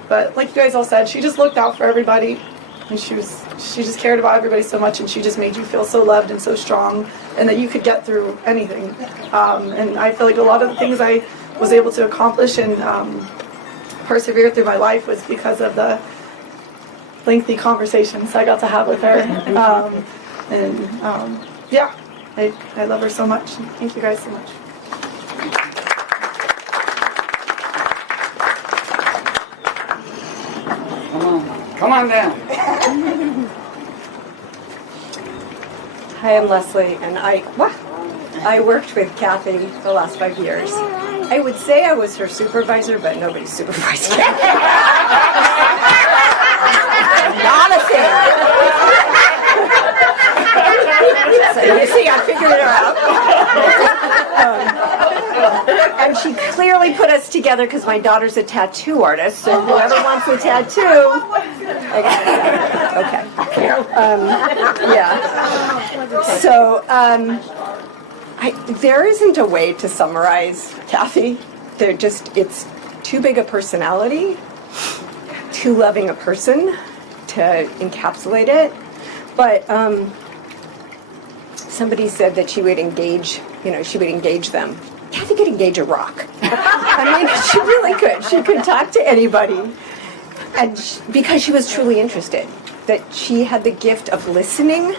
But like you guys all said, she just looked out for everybody, and she just cared about everybody so much, and she just made you feel so loved and so strong, and that you could get through anything. And I feel like a lot of the things I was able to accomplish and persevere through my life was because of the lengthy conversations I got to have with her. I love her so much. Thank you guys so much. Come on down. Hi, I'm Leslie, and I worked with Cathy the last 5 years. I would say I was her supervisor, but nobody supervised me. Not a thing. So you see, I figured it out. And she clearly put us together because my daughter's a tattoo artist, so whoever wants a tattoo, I got it. Okay. Yeah. So, there isn't a way to summarize Cathy. It's too big a personality, too loving a person to encapsulate it. But somebody said that she would engage them. Cathy could engage a rock. I mean, she really could. She could talk to anybody. And because she was truly interested, that she had the gift of listening,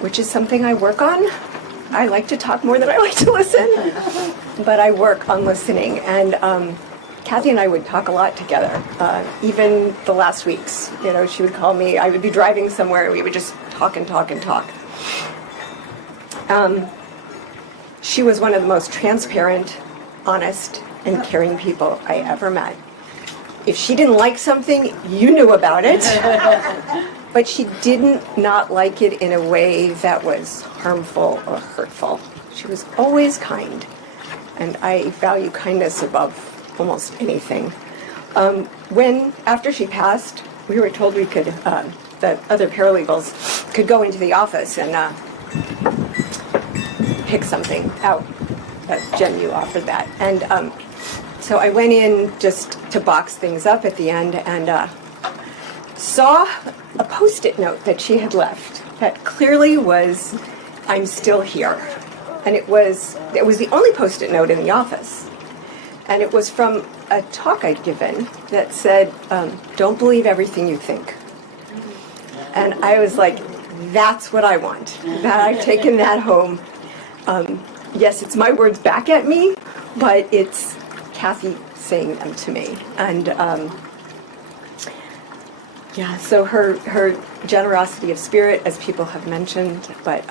which is something I work on. I like to talk more than I like to listen, but I work on listening. And Cathy and I would talk a lot together, even the last weeks. She would call me, I would be driving somewhere, and we would just talk and talk and talk. She was one of the most transparent, honest, and caring people I ever met. If she didn't like something, you knew about it. But she didn't not like it in a way that was harmful or hurtful. She was always kind, and I value kindness above almost anything. After she passed, we were told we could, the other paralegals could go into the office and pick something out. Jen, you offered that. And so I went in just to box things up at the end and saw a Post-it note that she had left that clearly was, "I'm still here." And it was the only Post-it note in the office. And it was from a talk I'd given that said, "Don't believe everything you think." And I was like, that's what I want. That I've taken that home. Yes, it's my words back at me, but it's Cathy saying them to me. And so her generosity of spirit, as people have mentioned, but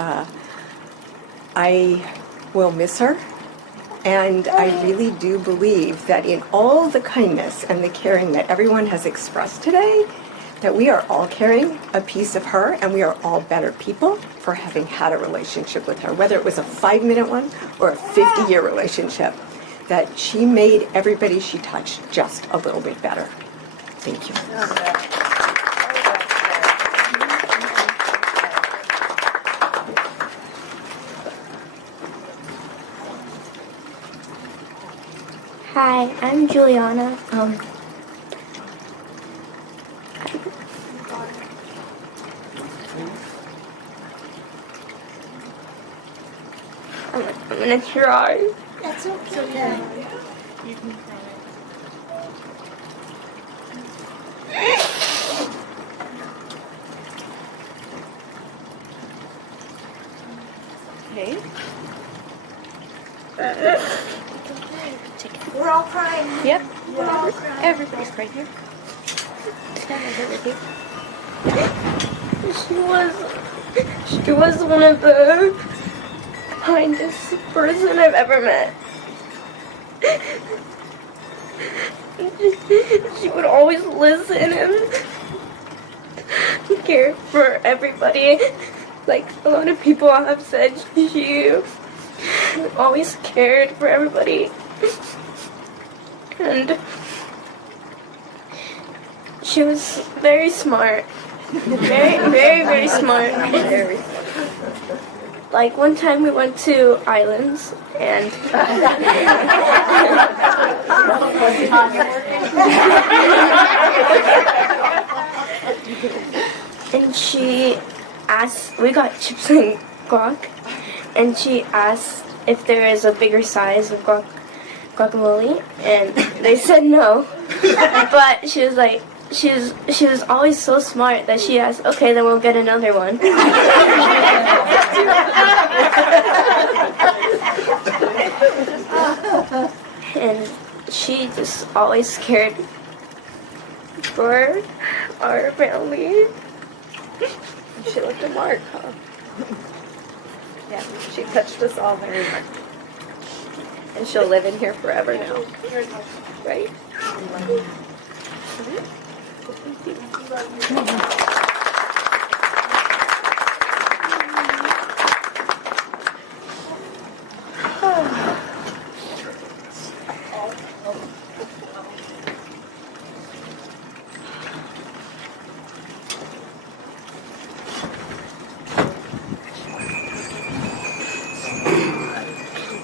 I will miss her. And I really do believe that in all the kindness and the caring that everyone has expressed today, that we are all carrying a piece of her, and we are all better people for having had a relationship with her, whether it was a 5-minute one or a 50-year relationship, that she made everybody she touched just a little bit better. Thank you. Hi, I'm Julianna. I'm gonna try. That's okay. You can Okay. We're all crying. Yep. We're all crying. Everybody's crying here. She was one of the kindest person I've ever met. She would always listen and care for everybody. Like a lot of people have said, she always cared for everybody. And she was very smart. Very, very, very smart. Like one time we went to Islands and and she asked, we got chips and guac, and she asked if there is a bigger size of guacamole, and they said no. But she was like, she was always so smart that she asked, okay, then we'll get another one. And she just always cared for our family. She left a mark, huh? Yeah, she touched us all very much. And she'll live in here forever now. Right?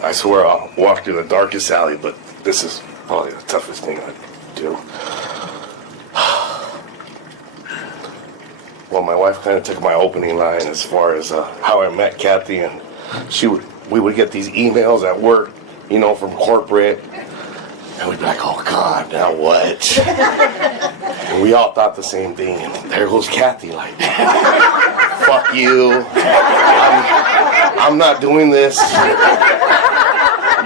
I swear I'll walk through the darkest alley, but this is probably the toughest thing I do. Well, my wife kind of took my opening line as far as how I met Cathy, and we would get these emails at work, from corporate, and we'd be like, oh God, now what? And we all thought the same thing, and there goes Cathy, like, fuck you, I'm not doing this.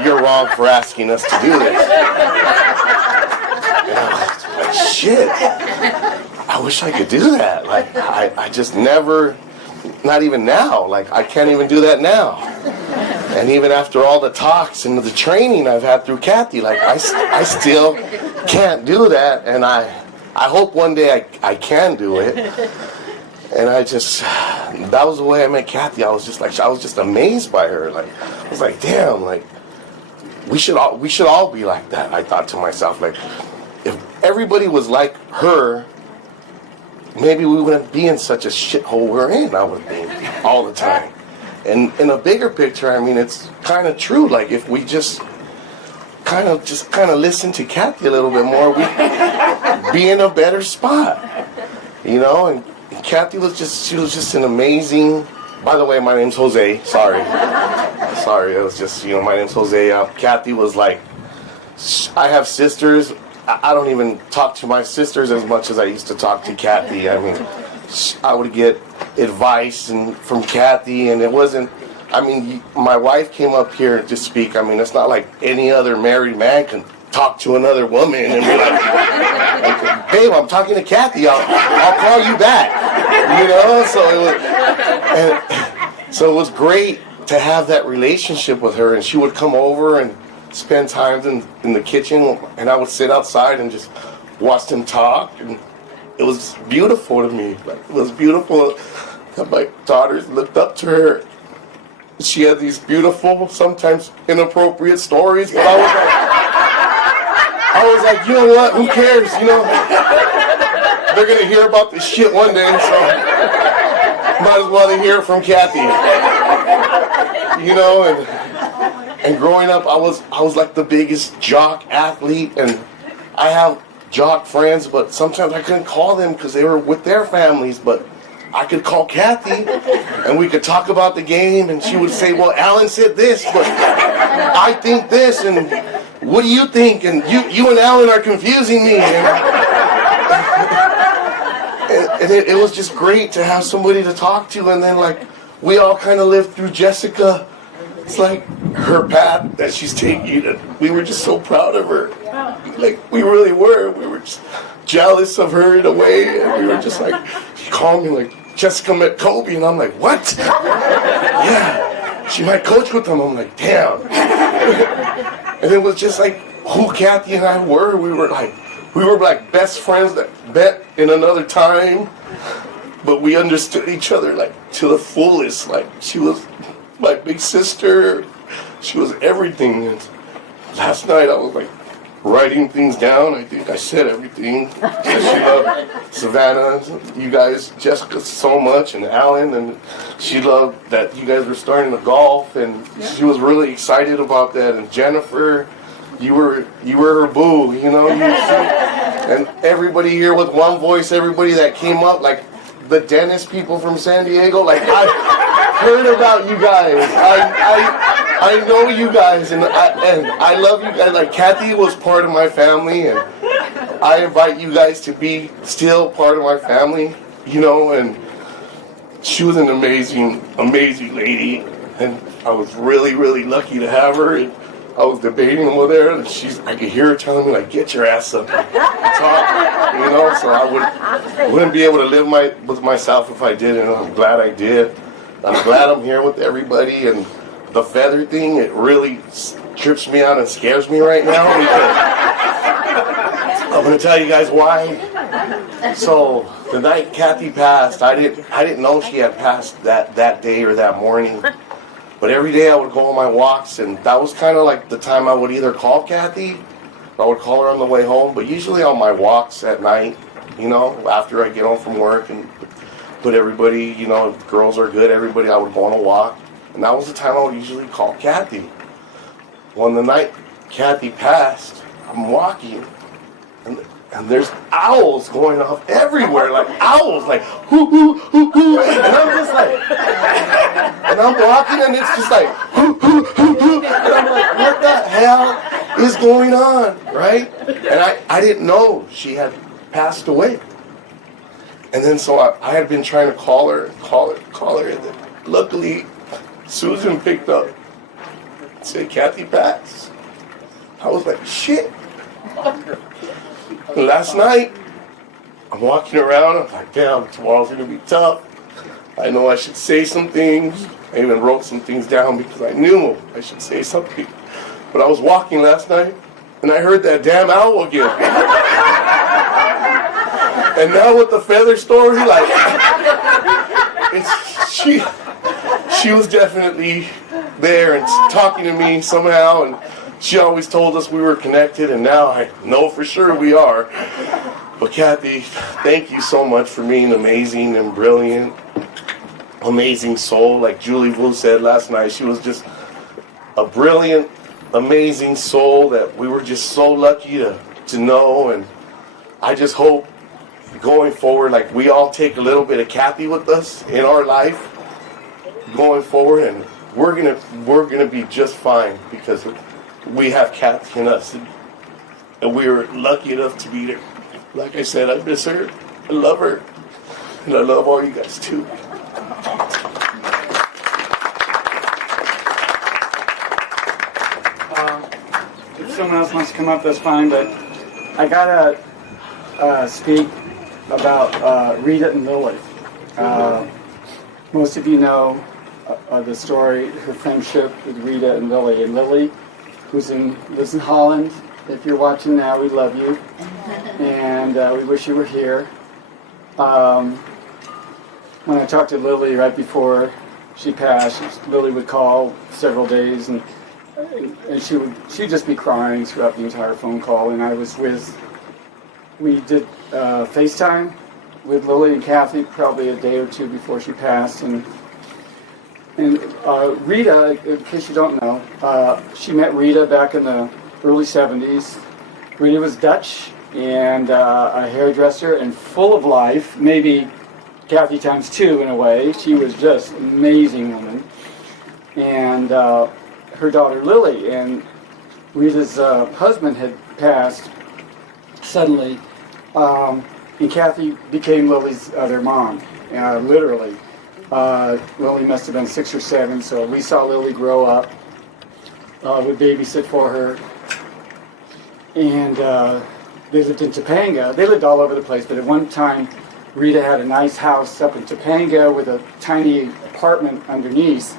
You're wrong for asking us to do this. And I was like, shit, I wish I could do that. Like, I just never, not even now, like, I can't even do that now. And even after all the talks and the training I've had through Cathy, like, I still can't do that. And I hope one day I can do it. And that was the way I met Cathy. I was just amazed by her. Like, I was like, damn, like, we should all be like that. I thought to myself, like, if everybody was like her, maybe we wouldn't be in such a shithole we're in, I would think, all the time. And in a bigger picture, I mean, it's kind of true. Like, if we just kind of listen to Cathy a little bit more, we'd be in a better spot, you know. And Cathy was just an amazing. By the way, my name's Jose. Sorry, it was just, you know, my name's Jose. Cathy was like, I have sisters. I don't even talk to my sisters as much as I used to talk to Cathy. I mean, I would get advice from Cathy, and it wasn't, I mean, my wife came up here to speak. I mean, it's not like any other married man can talk to another woman and be like, babe, I'm talking to Cathy, I'll call you back, you know. So it was great to have that relationship with her, and she would come over and spend time in the kitchen, and I would sit outside and just watch them talk, and it was beautiful to me. Like, it was beautiful that my daughters looked up to her. She had these beautiful, sometimes inappropriate stories, but I was like, you know what? Who cares? You know, they're gonna hear about this shit one day, so might as well hear from Cathy. You know, and growing up, I was like the biggest jock athlete, and I have jock friends, but sometimes I couldn't call them because they were with their families, but I could call Cathy, and we could talk about the game, and she would say, well, Allan said this, but I think this, and what do you think? And you and Allan are confusing me. And it was just great to have somebody to talk to, and then, like, we all kind of lived through Jessica. It's like her path that she's taking, and we were just so proud of her. Like, we really were. We were just jealous of her in a way, and we were just like, she called me like, Jessica met Kobe, and I'm like, what? Yeah, she might coach with them. I'm like, damn. And it was just like who Cathy and I were. We were like best friends that met in another time, but we understood each other like to the fullest. Like, she was my big sister. She was everything. And last night I was like writing things down. I think I said everything. She loved Savannah, you guys, Jessica so much, and Allan, and she loved that you guys were starting to golf, and she was really excited about that. And Jennifer, you were her boo, you know. And everybody here with one voice, everybody that came up, like the dentist people from San Diego, like, I heard about you guys. I know you guys, and I love you guys. Like, Cathy was part of my family, and I invite you guys to be still part of my family, you know. And she was an amazing, amazing lady, and I was really, really lucky to have her. And I was debating over there, and I could hear her telling me, like, get your ass up and talk, you know. So I wouldn't be able to live with myself if I didn't. And I'm glad I did. I'm glad I'm here with everybody. And the feather thing, it really trips me out and scares me right now, because I'm going to tell you guys why. So the night Cathy passed, I didn't know she had passed that day or that morning. But every day I would go on my walks, and that was kind of like the time I would either call Cathy or I would call her on the way home. But usually on my walks at night, you know, after I get home from work and put everybody, you know, if girls are good, everybody, I would go on a walk. And that was the time I would usually call Cathy. Well, the night Cathy passed, I'm walking, and there's owls going off everywhere, like owls, like hoo hoo hoo hoo, and I'm just like, and I'm walking, and it's just like hoo hoo hoo hoo, and I'm like, what the hell is going on, right? And I didn't know she had passed away. And then so I had been trying to call her, and then luckily Susan picked up and said, Cathy passed. I was like, shit. Last night, I'm walking around, I'm like, damn, tomorrow's gonna be tough. I know I should say some things. I even wrote some things down because I knew I should say something. But I was walking last night, and I heard that damn owl again. And now with the feather story, like, she was definitely there and talking to me somehow, and she always told us we were connected, and now I know for sure we are. But Cathy, thank you so much for being amazing and brilliant, amazing soul. Like Julie Vu said last night, she was just a brilliant, amazing soul that we were just so lucky to know. And I just hope going forward, like we all take a little bit of Cathy with us in our life going forward, and we're gonna be just fine because we have Cathy in us, and we were lucky enough to be there. Like I said, I miss her, I love her, and I love all you guys too. If someone else wants to come up, that's fine, but I gotta speak about Rita and Lily. Most of you know the story, her friendship with Rita and Lily. And Lily, lives in Holland. If you're watching now, we love you, and we wish you were here. When I talked to Lily right before she passed, Lily would call several days, and she'd just be crying throughout the entire phone call. And we did FaceTime with Lily and Cathy probably a day or two before she passed, and Rita, in case you don't know, she met Rita back in the early 70s. Rita was Dutch and a hairdresser and full of life, maybe Cathy times two in a way. She was just an amazing woman. And her daughter Lily, and Rita's husband had passed suddenly, and Cathy became Lily's other mom, literally. Lily must have been 6 or 7, so we saw Lily grow up. Would babysit for her. And they lived in Topanga. They lived all over the place, but at one time, Rita had a nice house up in Topanga with a tiny apartment underneath.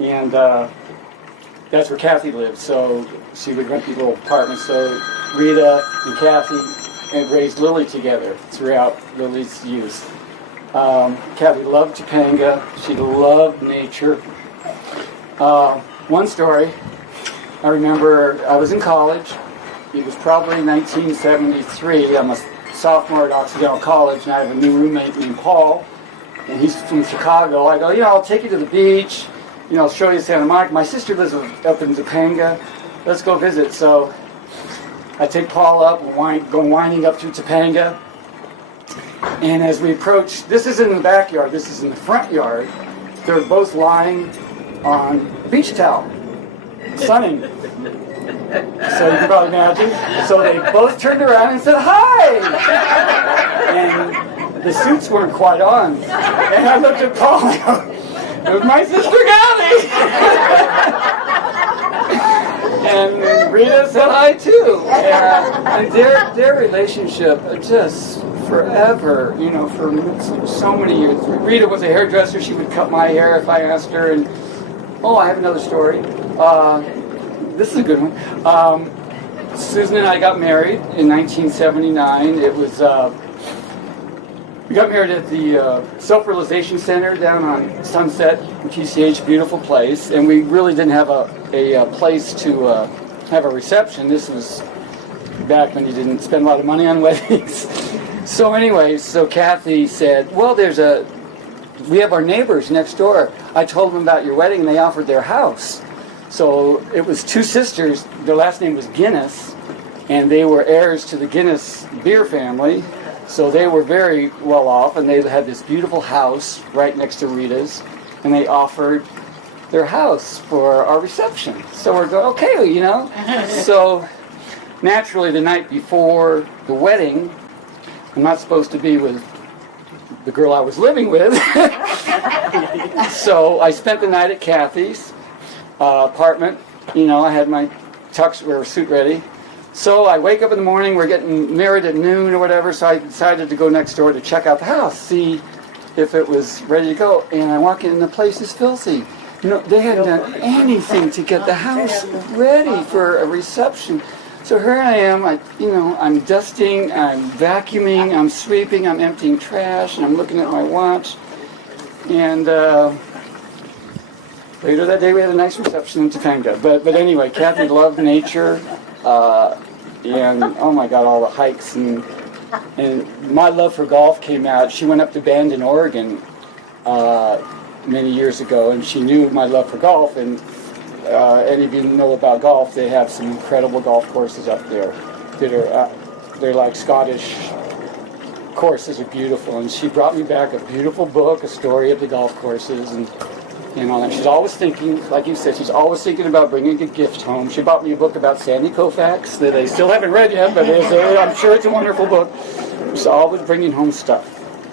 And that's where Cathy lived, so she would rent these little apartments. So Rita and Cathy had raised Lily together throughout Lily's youth. Cathy loved Topanga. She loved nature. One story, I remember I was in college. It was probably 1973. I'm a sophomore at Occidental College, and I have a new roommate named Paul, and he's from Chicago. I go, I'll take you to the beach, I'll show you Santa Monica. My sister lives up in Topanga. Let's go visit. So I take Paul up, go winding up through Topanga. And as we approach, this isn't in the backyard, this is in the front yard. They're both lying on a beach towel, sunning. So you can probably imagine. So they both turned around and said, "Hi!" And the suits weren't quite on. And I looked at Paul and I go, "It was my sister Cathy!" And Rita said hi too. And their relationship just forever, for so many years. Rita was a hairdresser. She would cut my hair if I asked her. And I have another story. This is a good one. Susan and I got married in 1979. It was we got married at the Self-Realization Center down on Sunset, PCH, beautiful place, and we really didn't have a place to have a reception. This was back when you didn't spend a lot of money on weddings. So anyway, Cathy said, "Well, we have our neighbors next door. I told them about your wedding, and they offered their house." So it was two sisters. Their last name was Guinness, and they were heirs to the Guinness beer family. So they were very well off, and they had this beautiful house right next to Rita's, and they offered their house for our reception. So we're going, okay, So naturally, the night before the wedding, I'm not supposed to be with the girl I was living with. So I spent the night at Cathy's apartment. I had my tux or suit ready. So I wake up in the morning, we're getting married at noon or whatever, so I decided to go next door to check out the house, see if it was ready to go. And I walk in and the place is filthy. You know, they hadn't done anything to get the house ready for a reception. So here I am, I'm dusting, I'm vacuuming, I'm sweeping, I'm emptying trash, and I'm looking at my watch. And later that day we had a nice reception in Topanga. But anyway, Cathy loved nature, and oh my God, all the hikes. And my love for golf came out. She went up to Bend in Oregon many years ago, and she knew my love for golf. And any of you know about golf, they have some incredible golf courses up there that are they're like Scottish courses, are beautiful. And she brought me back a beautiful book, a story of the golf courses, and all that. She's always thinking, like you said, she's always thinking about bringing a gift home. She bought me a book about Sandy Koufax that I still haven't read yet, but I'm sure it's a wonderful book. She's always bringing home stuff,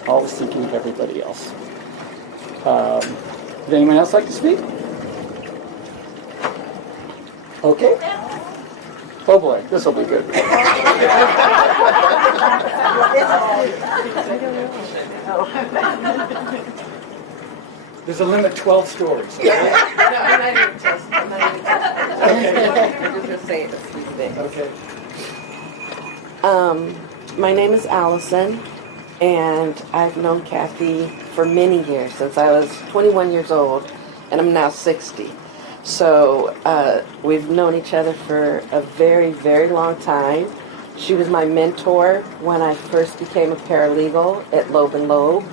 always thinking of everybody else. Would anyone else like to speak? Okay. Oh boy, this will be good. There's a limit, 12 stories. No, I'm not even testing. I'm not even testing. I'm just going to say it a few things. Okay. My name is Allison, and I've known Cathy for many years, since I was 21 years old, and I'm now 60. So we've known each other for a very, very long time. She was my mentor when I first became a paralegal at Loeb & Loeb.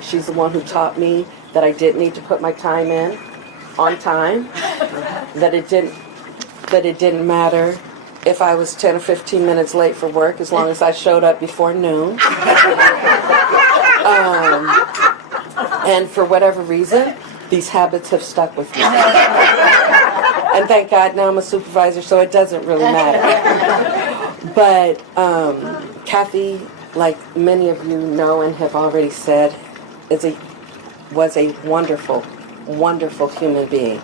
She's the one who taught me that I didn't need to put my time in on time, that it didn't matter if I was 10 or 15 minutes late for work as long as I showed up before noon. And for whatever reason, these habits have stuck with me. And thank God now I'm a supervisor, so it doesn't really matter. But Cathy, like many of you know and have already said, was a wonderful, wonderful human being.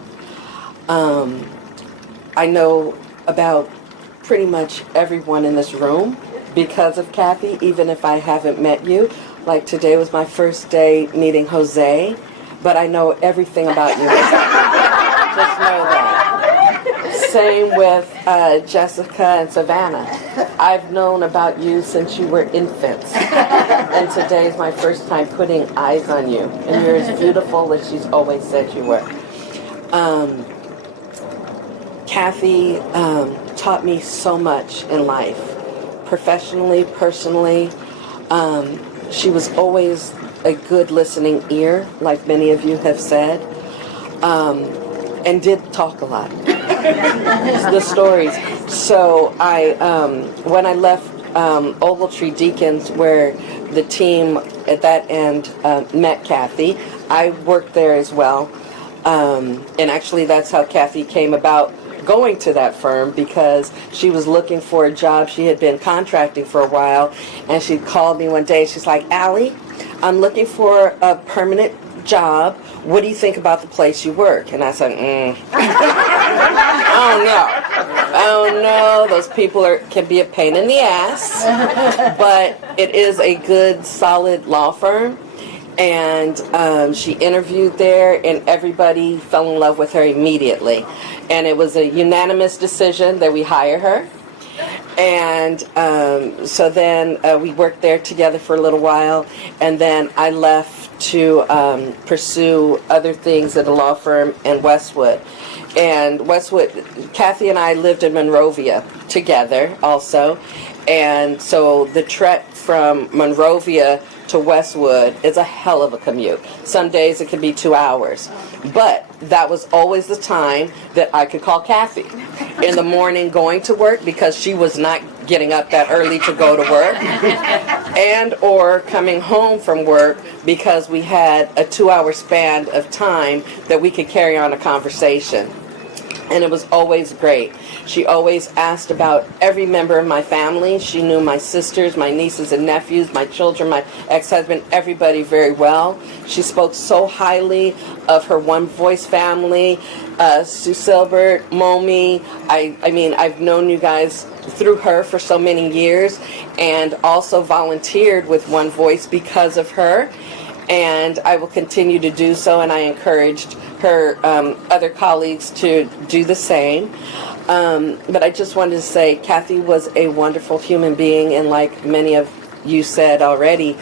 I know about pretty much everyone in this room because of Cathy, even if I haven't met you. Like today was my first day meeting Jose, but I know everything about you. Just know that. Same with Jessica and Savannah. I've known about you since you were infants. And today is my first time putting eyes on you. And you're as beautiful as she's always said you were. Cathy taught me so much in life, professionally, personally. She was always a good listening ear, like many of you have said, and did talk a lot. The stories. So when I left Ogletree Deacons, where the team at that end met Cathy, I worked there as well. And actually that's how Cathy came about going to that firm, because she was looking for a job. She had been contracting for a while, and she called me one day. She's like, Allie, I'm looking for a permanent job. What do you think about the place you work? And I said, I don't know. Those people can be a pain in the ass, but it is a good, solid law firm. And she interviewed there, and everybody fell in love with her immediately. And it was a unanimous decision that we hire her. And so then we worked there together for a little while, and then I left to pursue other things at a law firm in Westwood. And Westwood, Cathy and I lived in Monrovia together also. And so the trek from Monrovia to Westwood is a hell of a commute. Some days it could be 2 hours. But that was always the time that I could call Cathy in the morning going to work, because she was not getting up that early to go to work, and or coming home from work, because we had a 2-hour span of time that we could carry on a conversation. And it was always great. She always asked about every member of my family. She knew my sisters, my nieces and nephews, my children, my ex-husband, everybody very well. She spoke so highly of her One Voice family Sue Silbert, Momi. I mean, I've known you guys through her for so many years, and also volunteered with One Voice because of her. And I will continue to do so, and I encouraged her other colleagues to do the same. But I just wanted to say Cathy was a wonderful human being, and like many of you said already,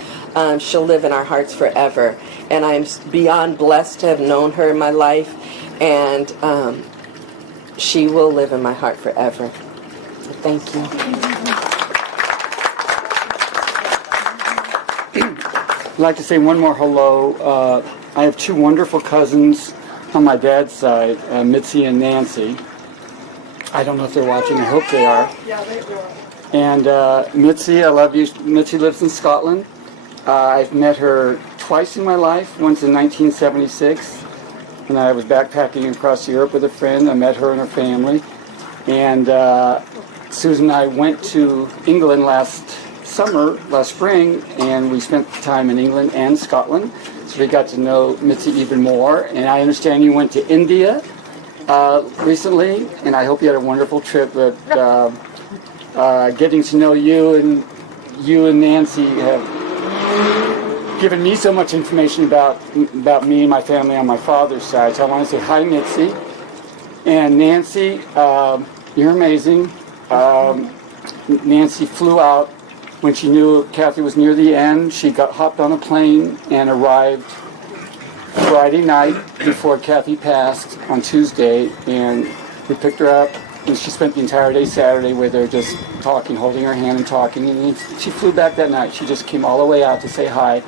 she'll live in our hearts forever. And I'm beyond blessed to have known her in my life, and she will live in my heart forever. Thank you. I'd like to say one more hello. I have two wonderful cousins on my dad's side, Mitzi and Nancy. I don't know if they're watching. I hope they are. Yeah, they are. And Mitzi, I love you. Mitzi lives in Scotland. I've met her twice in my life, once in 1976, when I was backpacking across Europe with a friend. I met her and her family. And Susan and I went to England last spring, and we spent time in England and Scotland. So we got to know Mitzi even more. And I understand you went to India recently, and I hope you had a wonderful trip. But getting to know you and Nancy have given me so much information about me and my family on my father's side. So I want to say hi, Mitzi. And Nancy, you're amazing. Nancy flew out when she knew Cathy was near the end. She hopped on a plane and arrived Friday night before Cathy passed on Tuesday, and we picked her up, and she spent the entire day Saturday with her, just talking, holding her hand and talking, and she flew back that night. She just came all the way out to say hi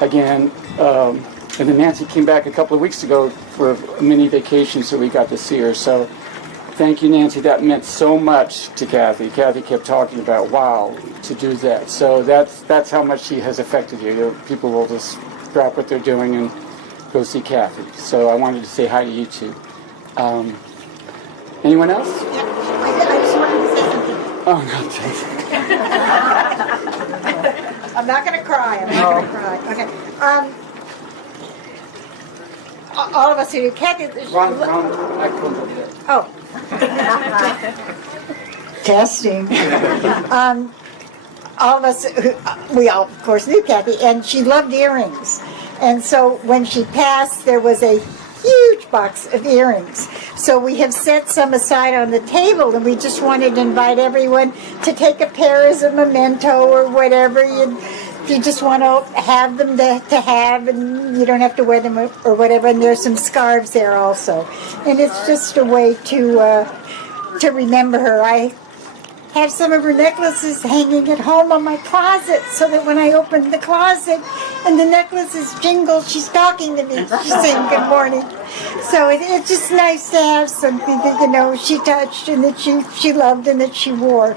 again, and then Nancy came back a couple of weeks ago for a mini vacation, so we got to see her. So thank you, Nancy. That meant so much to Cathy. Cathy kept talking about, wow, to do that. So that's how much she has affected you. People will just drop what they're doing and go see Cathy. So I wanted to say hi to you too. Anyone else? I just wanted to say something. Oh, no. I'm not going to cry. I'm not going to cry. Okay. All of us who Cathy. Ron, I come over there. Oh. Testing. All of us, we all, of course, knew Cathy, and she loved earrings. And so when she passed, there was a huge box of earrings. So we have set some aside on the table, and we just wanted to invite everyone to take a pair as a memento or whatever. If you just want to have them to have, and you don't have to wear them or whatever. And there's some scarves there also. And it's just a way to remember her. I have some of her necklaces hanging at home on my closet, so that when I open the closet and the necklaces jingle, she's talking to me. She's saying good morning. So it's just nice to have something that, you know, she touched and that she loved and that she wore.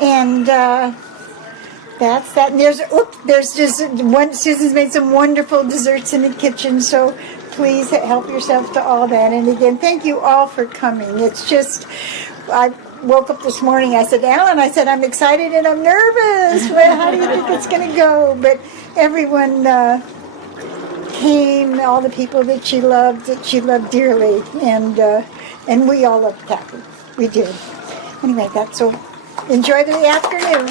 And that's that. And there's just one. Susan's made some wonderful desserts in the kitchen, so please help yourself to all that. And again, thank you all for coming. It's just, I woke up this morning, I said, Allan, I'm excited and I'm nervous. Well, how do you think it's going to go? But everyone came, all the people that she loved dearly, and we all loved Cathy. We did. Anyway, that's so. Enjoy the afternoon.